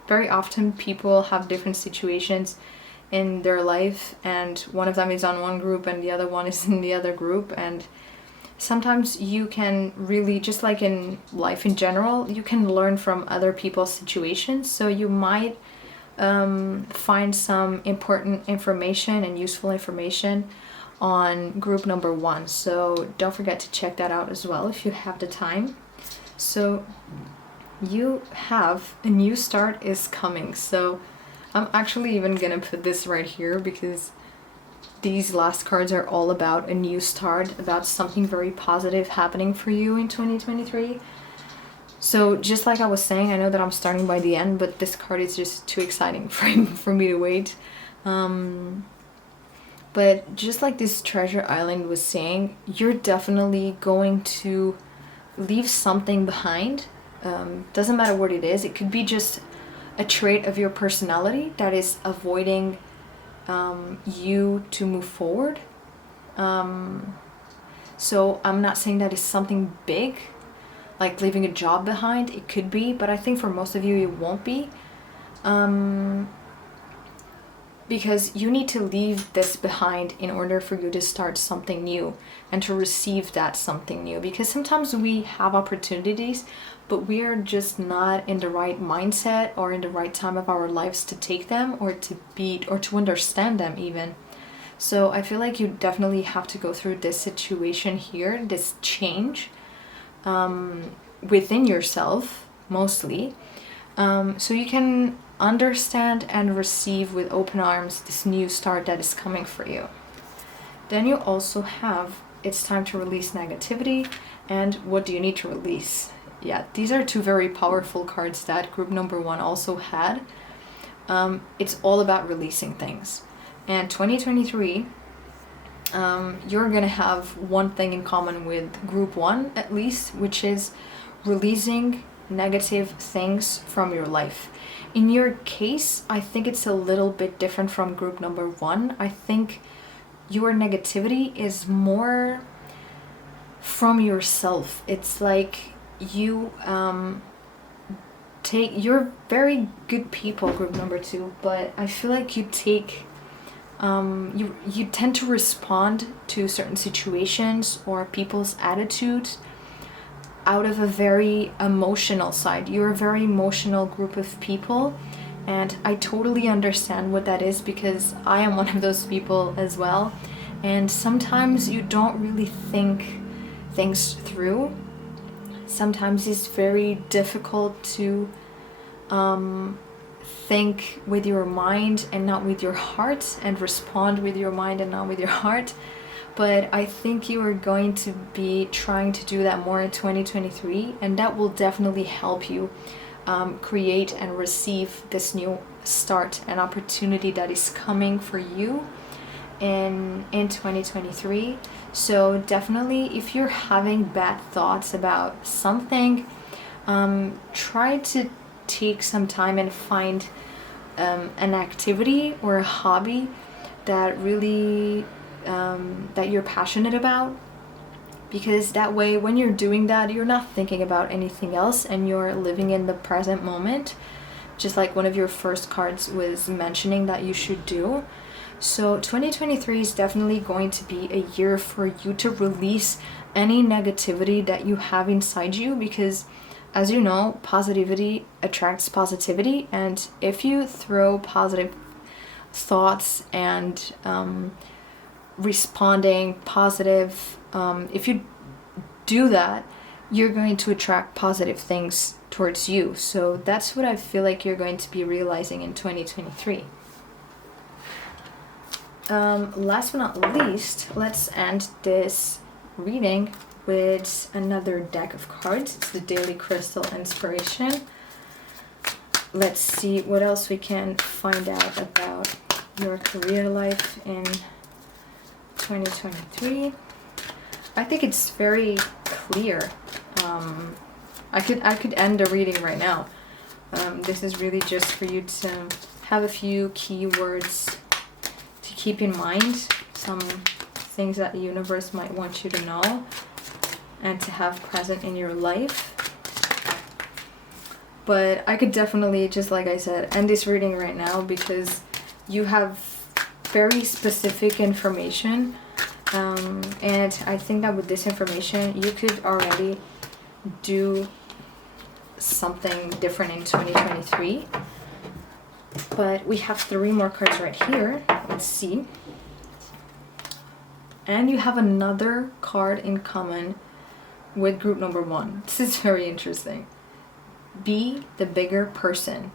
very often people have different situations in their life, and one of them is on one group and the other one is in the other group, and sometimes you can really, just like in life in general, you can learn from other people's situations, so you might find some important information and useful information on group number 1. So don't forget to check that out as well if you have the time. So you have a new start is coming. So I'm actually even gonna put this right here, because these last cards are all about a new start, about something very positive happening for you in 2023. So just like I was saying, I know that I'm starting by the end, but this card is just too exciting for me to wait. But just like this Treasure Island was saying, you're definitely going to leave something behind. Doesn't matter what it is. It could be just a trait of your personality that is avoiding you to move forward. So I'm not saying that it's something big, like leaving a job behind. It could be, but I think for most of you it won't be. Because you need to leave this behind in order for you to start something new and to receive that something new. Because sometimes we have opportunities, but we are just not in the right mindset or in the right time of our lives to take them, or to beat or to understand them even. So I feel like you definitely have to go through this situation here, this change within yourself mostly, so you can understand and receive with open arms this new start that is coming for you. Then you also have, it's time to release negativity, and what do you need to release? Yeah, these are two very powerful cards that group number 1 also had. It's all about releasing things. And 2023, you're gonna have one thing in common with group 1 at least, which is releasing negative things from your life. In your case, I think it's a little bit different from group number 1. I think your negativity is more from yourself. It's like you you're very good people, group number 2, but I feel like you take you tend to respond to certain situations or people's attitudes out of a very emotional side. You're a very emotional group of people, and I totally understand what that is, because I am one of those people as well. And sometimes you don't really think things through. Sometimes it's very difficult to think with your mind and not with your heart, and respond with your mind and not with your heart. But I think you are going to be trying to do that more in 2023, and that will definitely help you create and receive this new start and opportunity that is coming for you in 2023. So definitely, if you're having bad thoughts about something, try to take some time and find an activity or a hobby that really that you're passionate about, because that way when you're doing that, you're not thinking about anything else and you're living in the present moment, just like one of your first cards was mentioning that you should do. So 2023 is definitely going to be a year for you to release any negativity that you have inside you, because as you know, positivity attracts positivity, and if you throw positive thoughts and responding positive, if you do that, you're going to attract positive things towards you. So that's what I feel like you're going to be realizing in 2023. Last but not least, let's end this reading with another deck of cards. It's the Daily Crystal Inspiration. Let's see what else we can find out about your career life in 2023. I think it's very clear. I could end the reading right now. This is really just for you to have a few keywords to keep in mind, some things that the universe might want you to know and to have present in your life. But I could definitely, just like I said, end this reading right now, because you have very specific information, and I think that with this information you could already do something different in 2023. But we have 3 more cards right here. Let's see. And you have another card in common with group number 1. This is very interesting. Be the bigger person.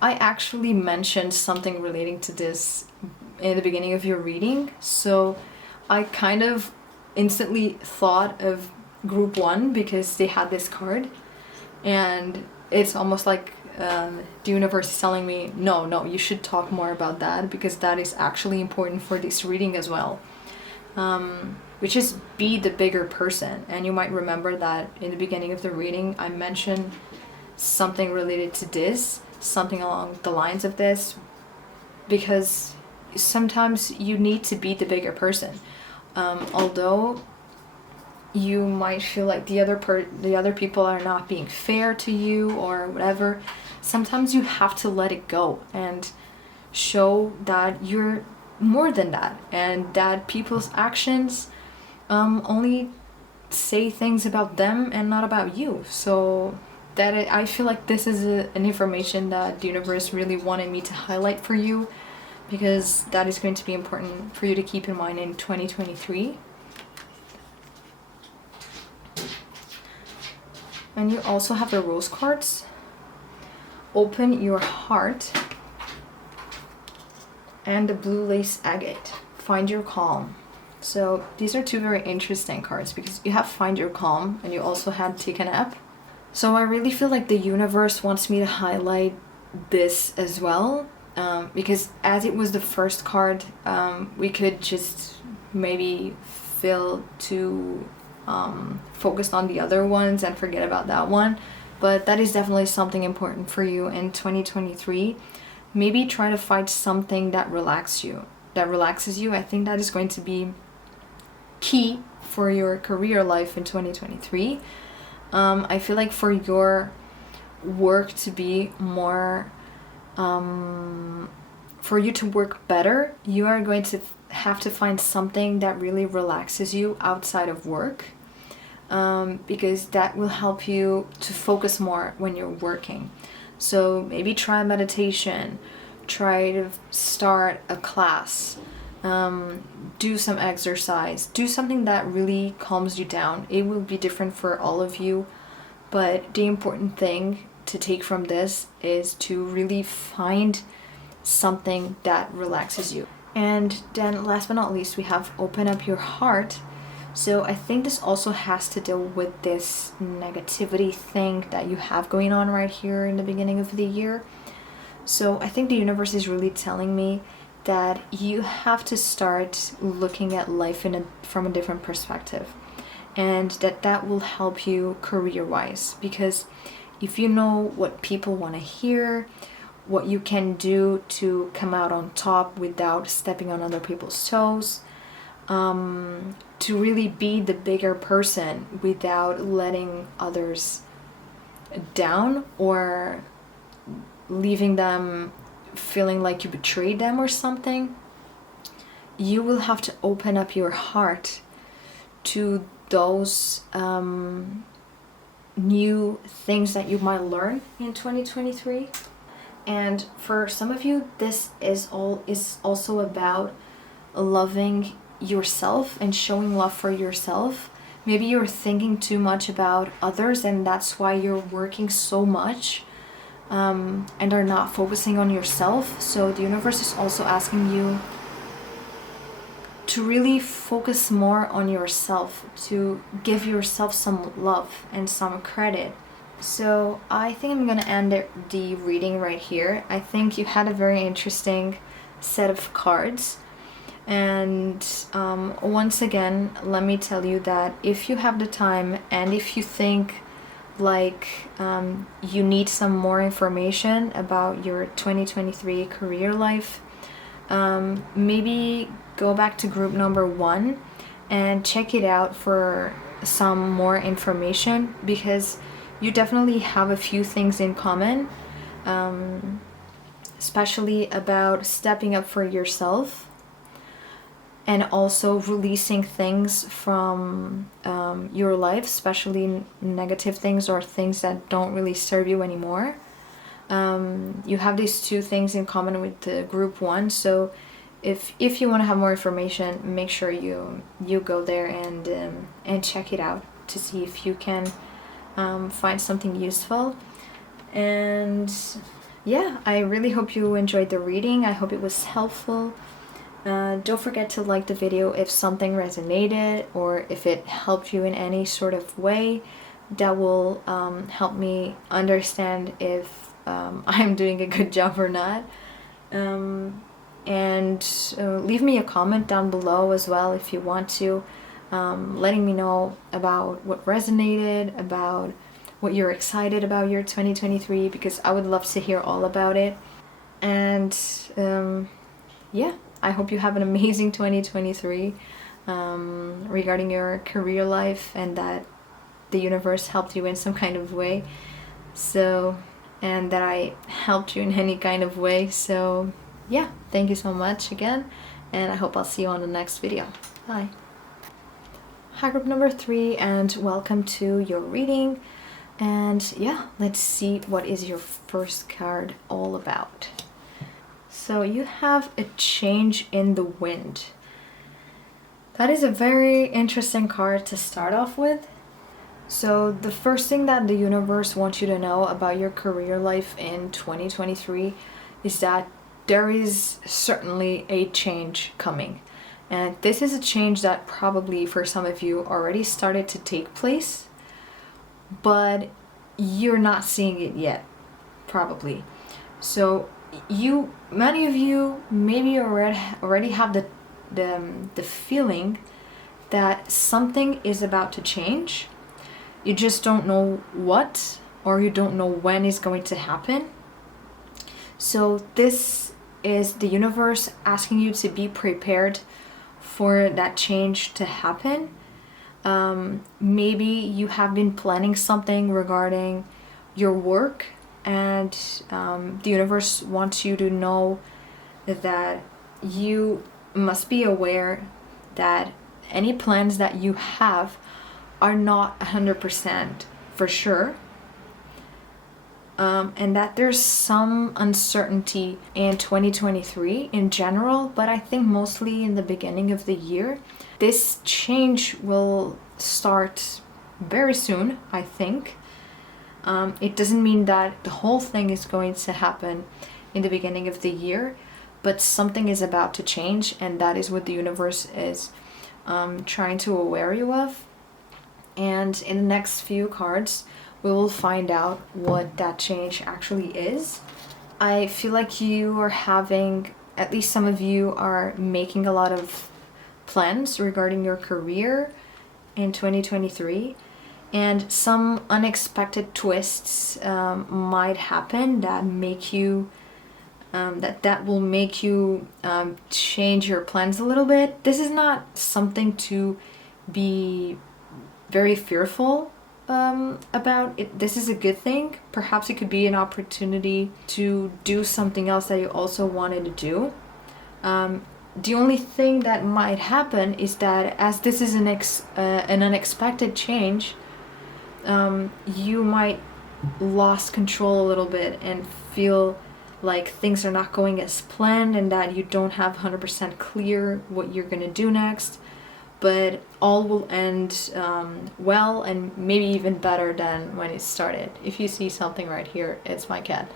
I actually mentioned something relating to this in the beginning of your reading, so I kind of instantly thought of group 1 because they had this card, and it's almost like the universe is telling me, no, you should talk more about that, because that is actually important for this reading as well. Which is be the bigger person. And you might remember that in the beginning of the reading I mentioned something related to this, something along the lines of this, because sometimes you need to be the bigger person. Although you might feel like the other people are not being fair to you or whatever, sometimes you have to let it go and show that you're more than that, and that people's actions only say things about them and not about you. So I feel like this is an information that the universe really wanted me to highlight for you, because that is going to be important for you to keep in mind in 2023. And you also have the rose cards. Open your heart. And the blue lace agate. Find your calm. So these are two very interesting cards, because you have find your calm and you also have take a nap. So I really feel like the universe wants me to highlight this as well, because as it was the first card, we could just maybe feel too focused on the other ones and forget about that one. But that is definitely something important for you in 2023. Maybe try to find something that relaxes you. I think that is going to be key for your career life in 2023. I feel like for your work to be more, for you to work better, you are going to have to find something that really relaxes you outside of work, because that will help you to focus more when you're working. So maybe try meditation, try to start a class, do some exercise, do something that really calms you down. It will be different for all of you, but the important thing to take from this is to really find something that relaxes you. And then last but not least, we have open up your heart. So I think this also has to deal with this negativity thing that you have going on right here in the beginning of the year. So I think the universe is really telling me that you have to start looking at life from a different perspective, and that will help you career-wise, because if you know what people want to hear, what you can do to come out on top without stepping on other people's toes, to really be the bigger person without letting others down or leaving them feeling like you betrayed them or something, you will have to open up your heart to those new things that you might learn in 2023. And for some of you, this is also about loving yourself and showing love for yourself. Maybe you're thinking too much about others, and that's why you're working so much and are not focusing on yourself. So the universe is also asking you to really focus more on yourself, to give yourself some love and some credit. So I think I'm gonna end the reading right here. I think you had a very interesting set of cards. And once again, let me tell you that if you have the time and if you think like you need some more information about your 2023 career life, maybe go back to group number 1 and check it out for some more information, because you definitely have a few things in common, especially about stepping up for yourself and also releasing things from your life, especially negative things or things that don't really serve you anymore. You have these two things in common with the group 1, so if you want to have more information, make sure you go there and check it out to see if you can find something useful. And yeah, I really hope you enjoyed the reading. I hope it was helpful. Don't forget to like the video if something resonated or if it helped you in any sort of way. That will help me understand if I'm doing a good job or not. And leave me a comment down below as well if you want to, letting me know about what resonated, about what you're excited about your 2023, because I would love to hear all about it. And yeah, I hope you have an amazing 2023 regarding your career life, and that the universe helped you in some kind of way. So and that I helped you in any kind of way. So yeah, thank you so much again, and I hope I'll see you on the next video. Bye. Hi group number 3, and welcome to your reading. And yeah, let's see what is your first card all about. So you have a change in the wind. That is a very interesting card to start off with. So the first thing that the universe wants you to know about your career life in 2023 is that there is certainly a change coming. And this is a change that probably for some of you already started to take place, but you're not seeing it yet, probably. So many of you maybe already have the feeling that something is about to change. You just don't know what, or you don't know when it's going to happen. So this is the universe asking you to be prepared for that change to happen. Maybe you have been planning something regarding your work, and the universe wants you to know that you must be aware that any plans that you have are not 100% for sure, and that there's some uncertainty in 2023 in general, but I think mostly in the beginning of the year. This change will start very soon, I think. It doesn't mean that the whole thing is going to happen in the beginning of the year, but something is about to change, and that is what the universe is trying to aware you of. And in the next few cards, we will find out what that change actually is. I feel like you are having, at least some of you are making a lot of plans regarding your career in 2023, and some unexpected twists might happen that make you that will make you change your plans a little bit. This is not something to be very fearful about. This is a good thing. Perhaps it could be an opportunity to do something else that you also wanted to do. The only thing that might happen is that as this is an unexpected change, you might lost control a little bit and feel like things are not going as planned, and that you don't have 100% clear what you're gonna do next. But all will end well, and maybe even better than when it started. If you see something right here, it's my cat.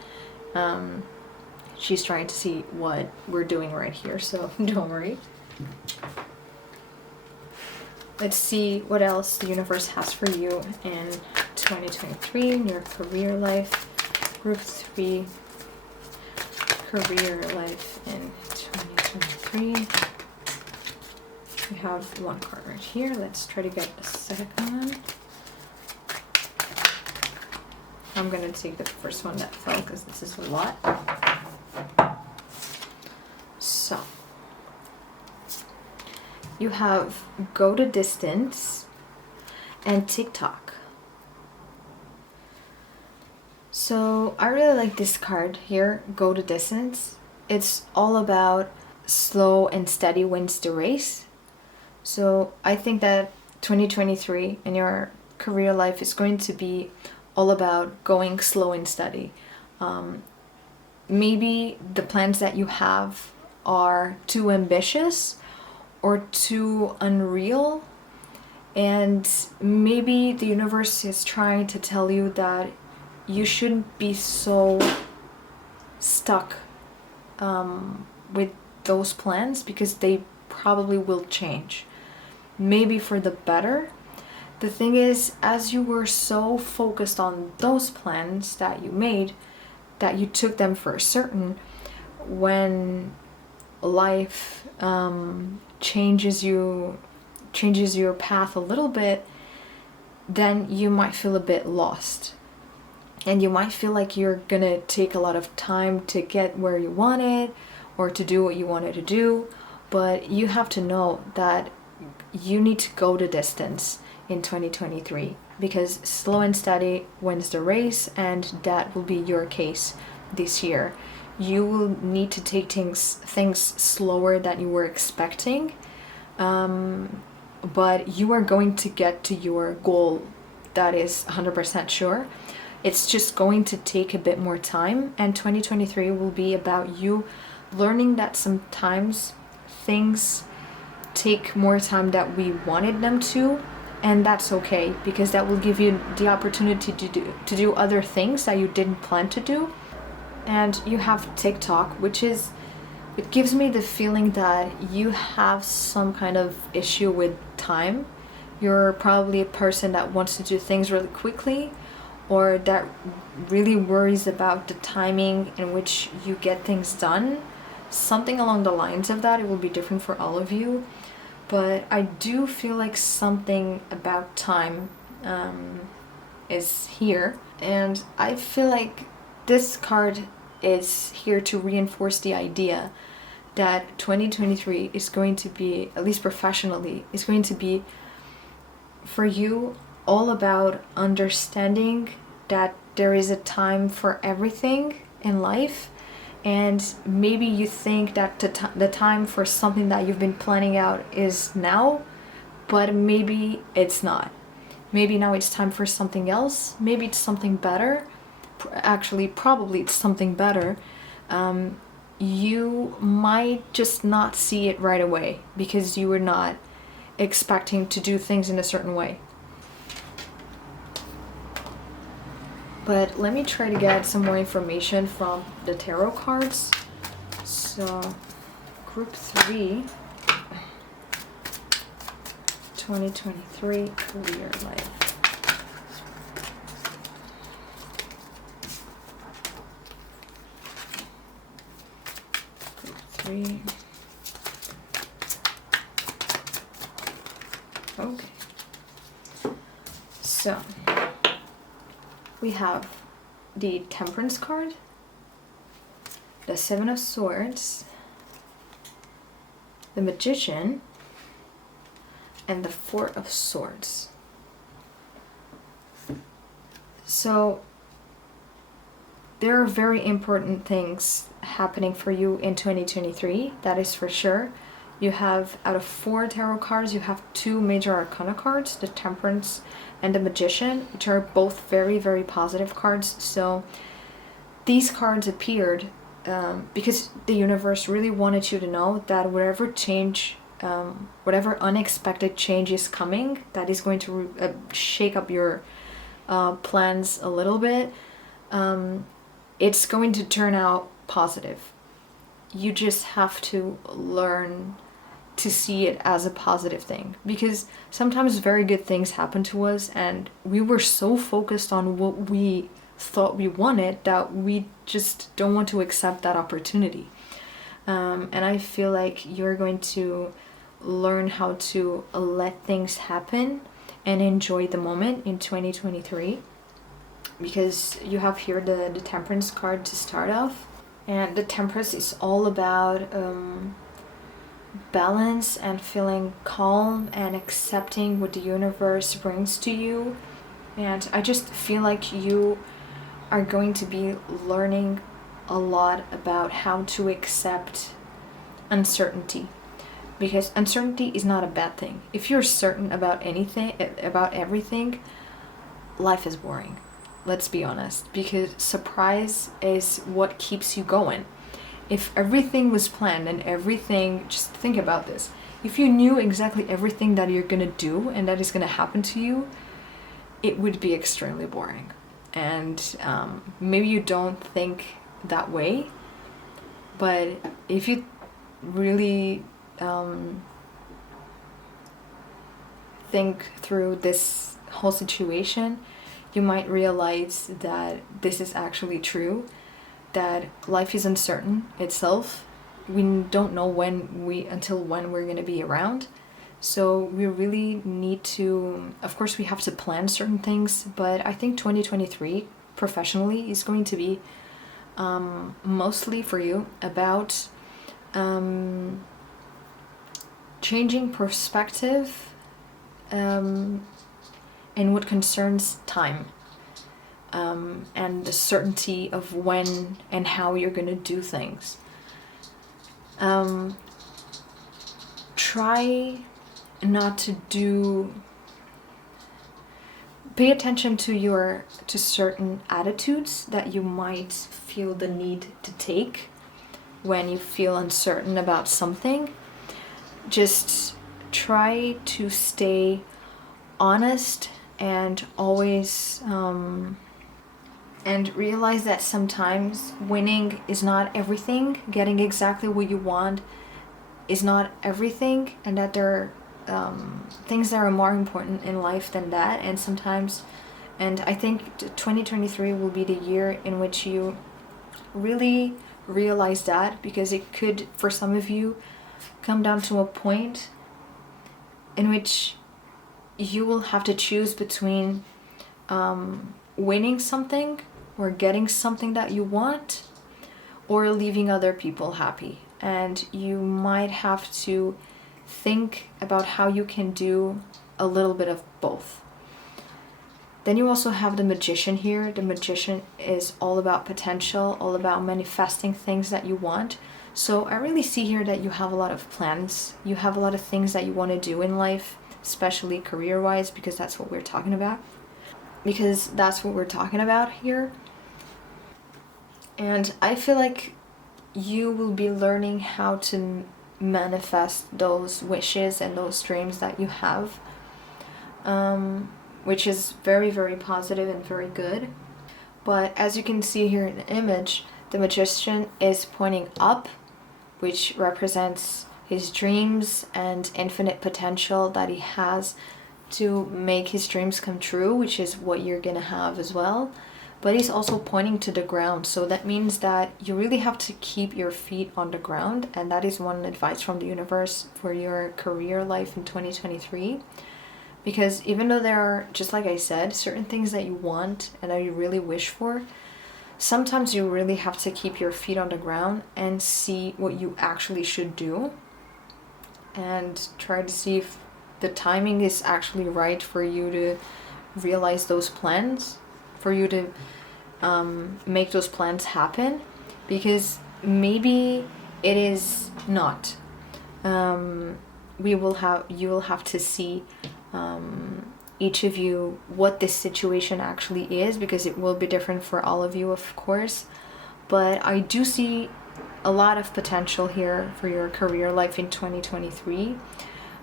She's trying to see what we're doing right here, so don't worry. Let's see what else the universe has for you in 2023 in your career life. Group 3, career life in 2023. We have one card right here. Let's try to get a second one. I'm gonna take the first one that fell because this is a lot. So you have go the distance and TikTok. So I really like this card here, go the distance. It's all about slow and steady wins the race. So I think that 2023 in your career life is going to be all about going slow and steady. Maybe the plans that you have are too ambitious or too unreal, and maybe the universe is trying to tell you that you shouldn't be so stuck with those plans, because they probably will change, maybe for the better. The thing is, as you were so focused on those plans that you made, that you took them for certain, when life changes your path a little bit, then you might feel a bit lost, and you might feel like you're gonna take a lot of time to get where you wanted or to do what you wanted to do. But you have to know that you need to go the distance in 2023, because slow and steady wins the race, and that will be your case this year. You will need to take things slower than you were expecting, but you are going to get to your goal. That is 100% sure. It's just going to take a bit more time, and 2023 will be about you learning that sometimes things take more time than we wanted them to, and that's okay, because that will give you the opportunity to do other things that you didn't plan to do. And you have TikTok, it gives me the feeling that you have some kind of issue with time. You're probably a person that wants to do things really quickly, or that really worries about the timing in which you get things done. Something along the lines of that. It will be different for all of you. But I do feel like something about time is here. And I feel like this card is here to reinforce the idea that 2023 is going to be, at least professionally, is going to be for you all about understanding that there is a time for everything in life. And maybe you think that the time for something that you've been planning out is now, but maybe it's not. Maybe now it's time for something else. Maybe it's something better. Actually, probably it's something better. You might just not see it right away because you were not expecting to do things in a certain way. But let me try to get some more information from the tarot cards. So, group 3, 2023 career life. Group 3. Okay. So, we have the Temperance card, the Seven of Swords, the Magician, and the Four of Swords. So there are very important things happening for you in 2023, that is for sure. You have, out of 4 tarot cards, you have 2 major arcana cards, the Temperance and the Magician, which are both very, very positive cards. So these cards appeared because the universe really wanted you to know that whatever unexpected change is coming, that is going to shake up your plans a little bit, it's going to turn out positive. You just have to learn to see it as a positive thing, because sometimes very good things happen to us and we were so focused on what we thought we wanted that we just don't want to accept that opportunity. And I feel like you're going to learn how to let things happen and enjoy the moment in 2023, because you have here the Temperance card to start off, and the Temperance is all about balance and feeling calm and accepting what the universe brings to you. And I just feel like you are going to be learning a lot about how to accept uncertainty, because uncertainty is not a bad thing. If you're certain about anything, about everything, life is boring. Let's be honest, because surprise is what keeps you going. If everything was planned and everything, just think about this. If you knew exactly everything that you're gonna do and that is gonna happen to you, it would be extremely boring. And maybe you don't think that way, but if you really think through this whole situation, you might realize that this is actually true, that life is uncertain itself. We don't know until when we're going to be around. So we really need to, of course we have to plan certain things, but I think 2023 professionally is going to be mostly for you about changing perspective, in what concerns time, and the certainty of when and how you're going to do things. Try not to pay attention to certain attitudes that you might feel the need to take when you feel uncertain about something. Just try to stay honest and always and realize that sometimes winning is not everything, getting exactly what you want is not everything, and that there are things that are more important in life than that. And sometimes, and I think 2023 will be the year in which you really realize that, because it could, for some of you, come down to a point in which you will have to choose between winning something or getting something that you want, or leaving other people happy. And you might have to think about how you can do a little bit of both. Then you also have the Magician here. The Magician is all about potential, all about manifesting things that you want. So I really see here that you have a lot of plans. You have a lot of things that you want to do in life, especially career-wise, because that's what we're talking about. Here. And I feel like you will be learning how to manifest those wishes and those dreams that you have, which is very, very positive and very good. But as you can see here in the image, the Magician is pointing up, which represents his dreams and infinite potential that he has to make his dreams come true, which is what you're gonna have as well. But he's also pointing to the ground, so that means that you really have to keep your feet on the ground, and that is one advice from the universe for your career life in 2023. Because even though there are, just like I said, certain things that you want and that you really wish for, sometimes you really have to keep your feet on the ground and see what you actually should do, and try to see if the timing is actually right for you to realize those plans, for you to make those plans happen, because maybe it is not. You will have to see, each of you, what this situation actually is, because it will be different for all of you, of course. But I do see a lot of potential here for your career life in 2023.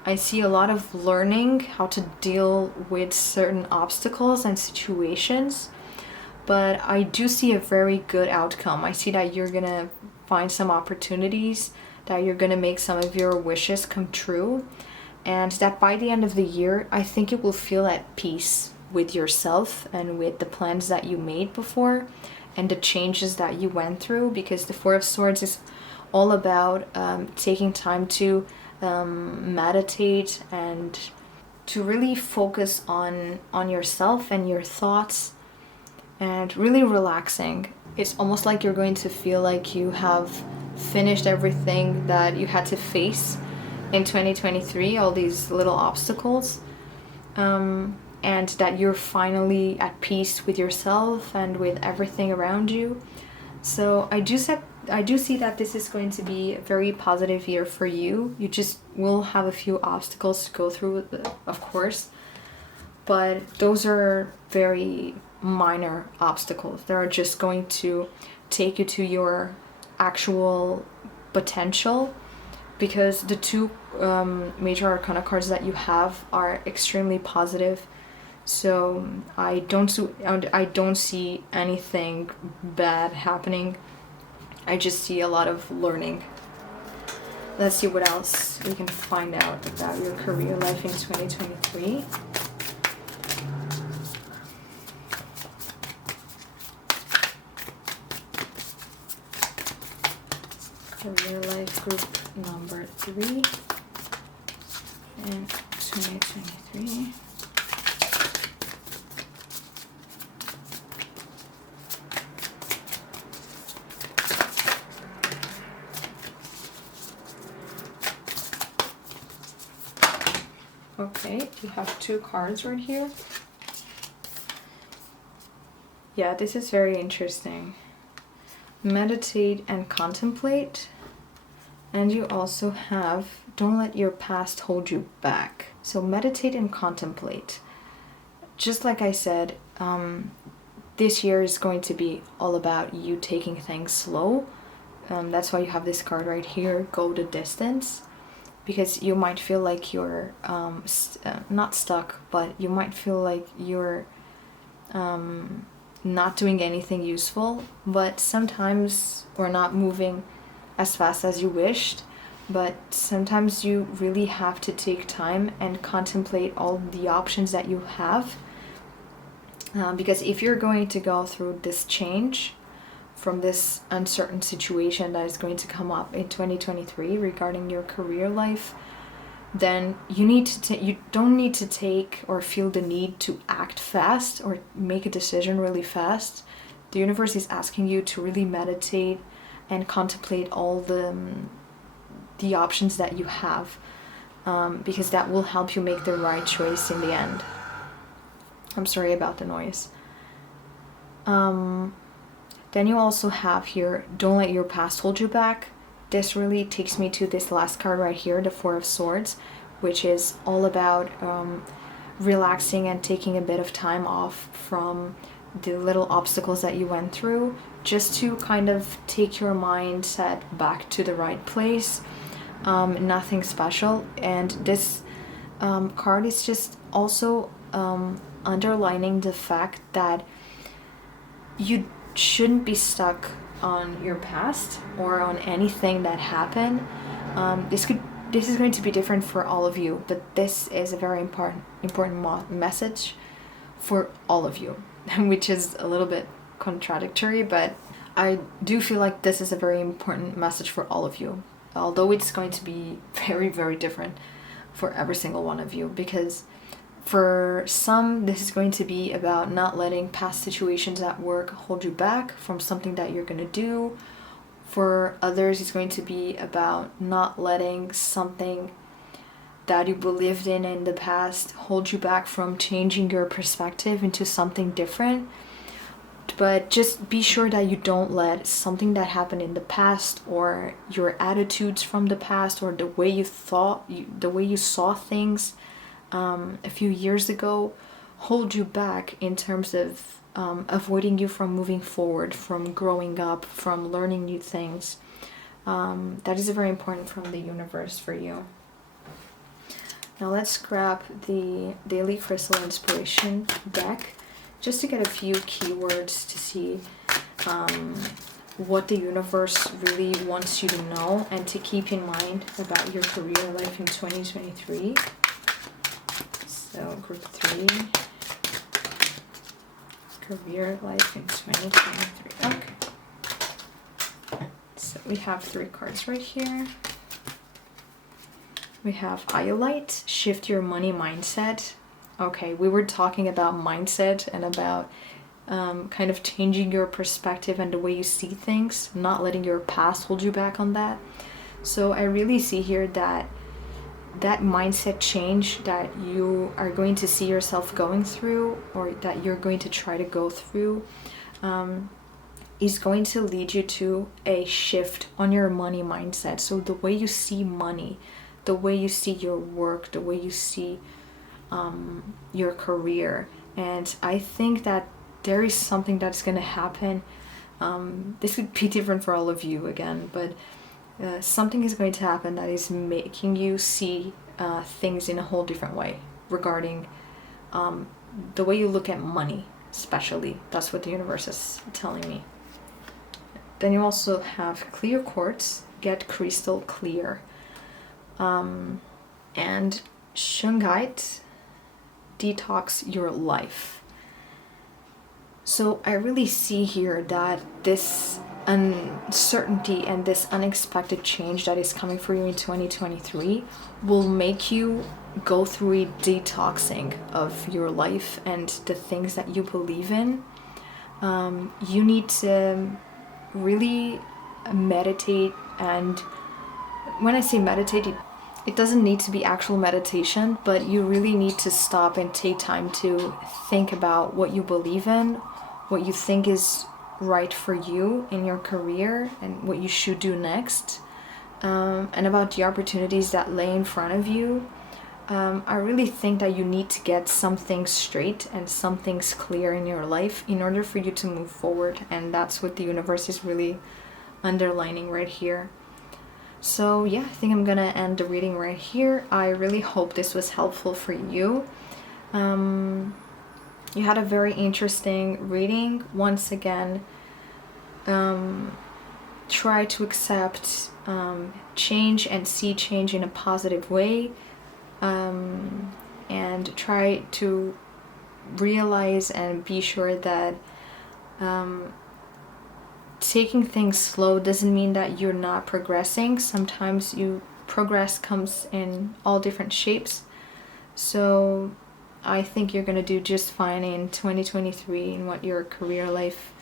I see a lot of learning how to deal with certain obstacles and situations, but I do see a very good outcome. I see that you're gonna find some opportunities, that you're gonna make some of your wishes come true, and that by the end of the year, I think you will feel at peace with yourself and with the plans that you made before and the changes that you went through, because the Four of Swords is all about taking time to meditate and to really focus on yourself and your thoughts and really relaxing. It's almost like you're going to feel like you have finished everything that you had to face in 2023, all these little obstacles, and that you're finally at peace with yourself and with everything around you. So I do see that this is going to be a very positive year for you. You just will have a few obstacles to go through, of course, but those are very minor obstacles. They're just going to take you to your actual potential, because the two major arcana cards that you have are extremely positive. So I don't see anything bad happening. I just see a lot of learning. Let's see what else we can find out about your career life in 2023. Career life group number 3 in 2023. Okay, you have 2 cards right here. Yeah, this is very interesting. Meditate and contemplate. And you also have don't let your past hold you back. So meditate and contemplate. Just like I said, this year is going to be all about you taking things slow. That's why you have this card right here, go the distance. Because you might feel like you're not stuck, but you might feel like you're not doing anything useful. But sometimes we're not moving as fast as you wished. But sometimes you really have to take time and contemplate all the options that you have. Because if you're going to go through this change from this uncertain situation that is going to come up in 2023 regarding your career life, then you don't need to take or feel the need to act fast or make a decision really fast. The universe is asking you to really meditate and contemplate all the options that you have, because that will help you make the right choice in the end. I'm sorry about the noise. Then you also have here, don't let your past hold you back. This really takes me to this last card right here, the Four of Swords, which is all about relaxing and taking a bit of time off from the little obstacles that you went through, just to kind of take your mindset back to the right place. Nothing special. And this card is just also underlining the fact that you shouldn't be stuck on your past or on anything that happened. This is going to be different for all of you, but this is a very important message for all of you, which is a little bit contradictory, but I do feel like this is a very important message for all of you, although it's going to be very, very different for every single one of you, because for some, this is going to be about not letting past situations at work hold you back from something that you're going to do. For others, it's going to be about not letting something that you believed in the past hold you back from changing your perspective into something different. But just be sure that you don't let something that happened in the past, or your attitudes from the past, or the way you saw things a few years ago, hold you back in terms of avoiding you from moving forward, from growing up, from learning new things. That is very important from the universe for you. Now let's grab the Daily Crystal Inspiration deck just to get a few keywords to see what the universe really wants you to know and to keep in mind about your career life in 2023. So group 3, career life in 2023. Okay. So we have 3 cards right here. We have Iolite, shift your money mindset. Okay, we were talking about mindset and about kind of changing your perspective and the way you see things, not letting your past hold you back on that. So I really see here that mindset change that you are going to see yourself going through, or that you're going to try to go through, is going to lead you to a shift on your money mindset. So the way you see money, the way you see your work, the way you see your career. And I think that there is something that's going to happen. This could be different for all of you again, but something is going to happen that is making you see things in a whole different way regarding the way you look at money, especially. That's what the universe is telling me. Then you also have clear quartz, get crystal clear. And shungite, detox your life. So I really see here that this uncertainty and this unexpected change that is coming for you in 2023 will make you go through a detoxing of your life and the things that you believe in. You need to really meditate, and when I say meditate, it doesn't need to be actual meditation, but you really need to stop and take time to think about what you believe in, what you think is right for you in your career and what you should do next, and about the opportunities that lay in front of you. I really think that you need to get some things straight and some things clear in your life in order for you to move forward, and that's what the universe is really underlining right here. So yeah, I think I'm gonna end the reading right here. I really hope this was helpful for you. You had a very interesting reading. Once again, try to accept change and see change in a positive way, and try to realize and be sure that taking things slow doesn't mean that you're not progressing. Sometimes progress comes in all different shapes. So I think you're gonna do just fine in 2023 in what your career life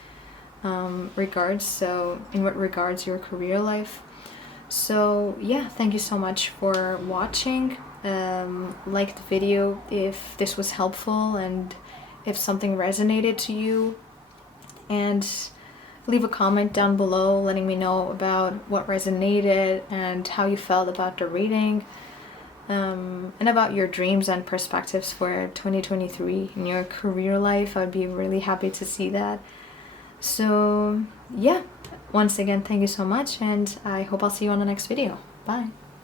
regards. So in what regards your career life. So yeah, thank you so much for watching. Like the video if this was helpful and if something resonated to you, and leave a comment down below letting me know about what resonated and how you felt about the reading, and about your dreams and perspectives for 2023 in your career life. I'd be really happy to see that. So yeah, once again, thank you so much, and I hope I'll see you on the next video. Bye.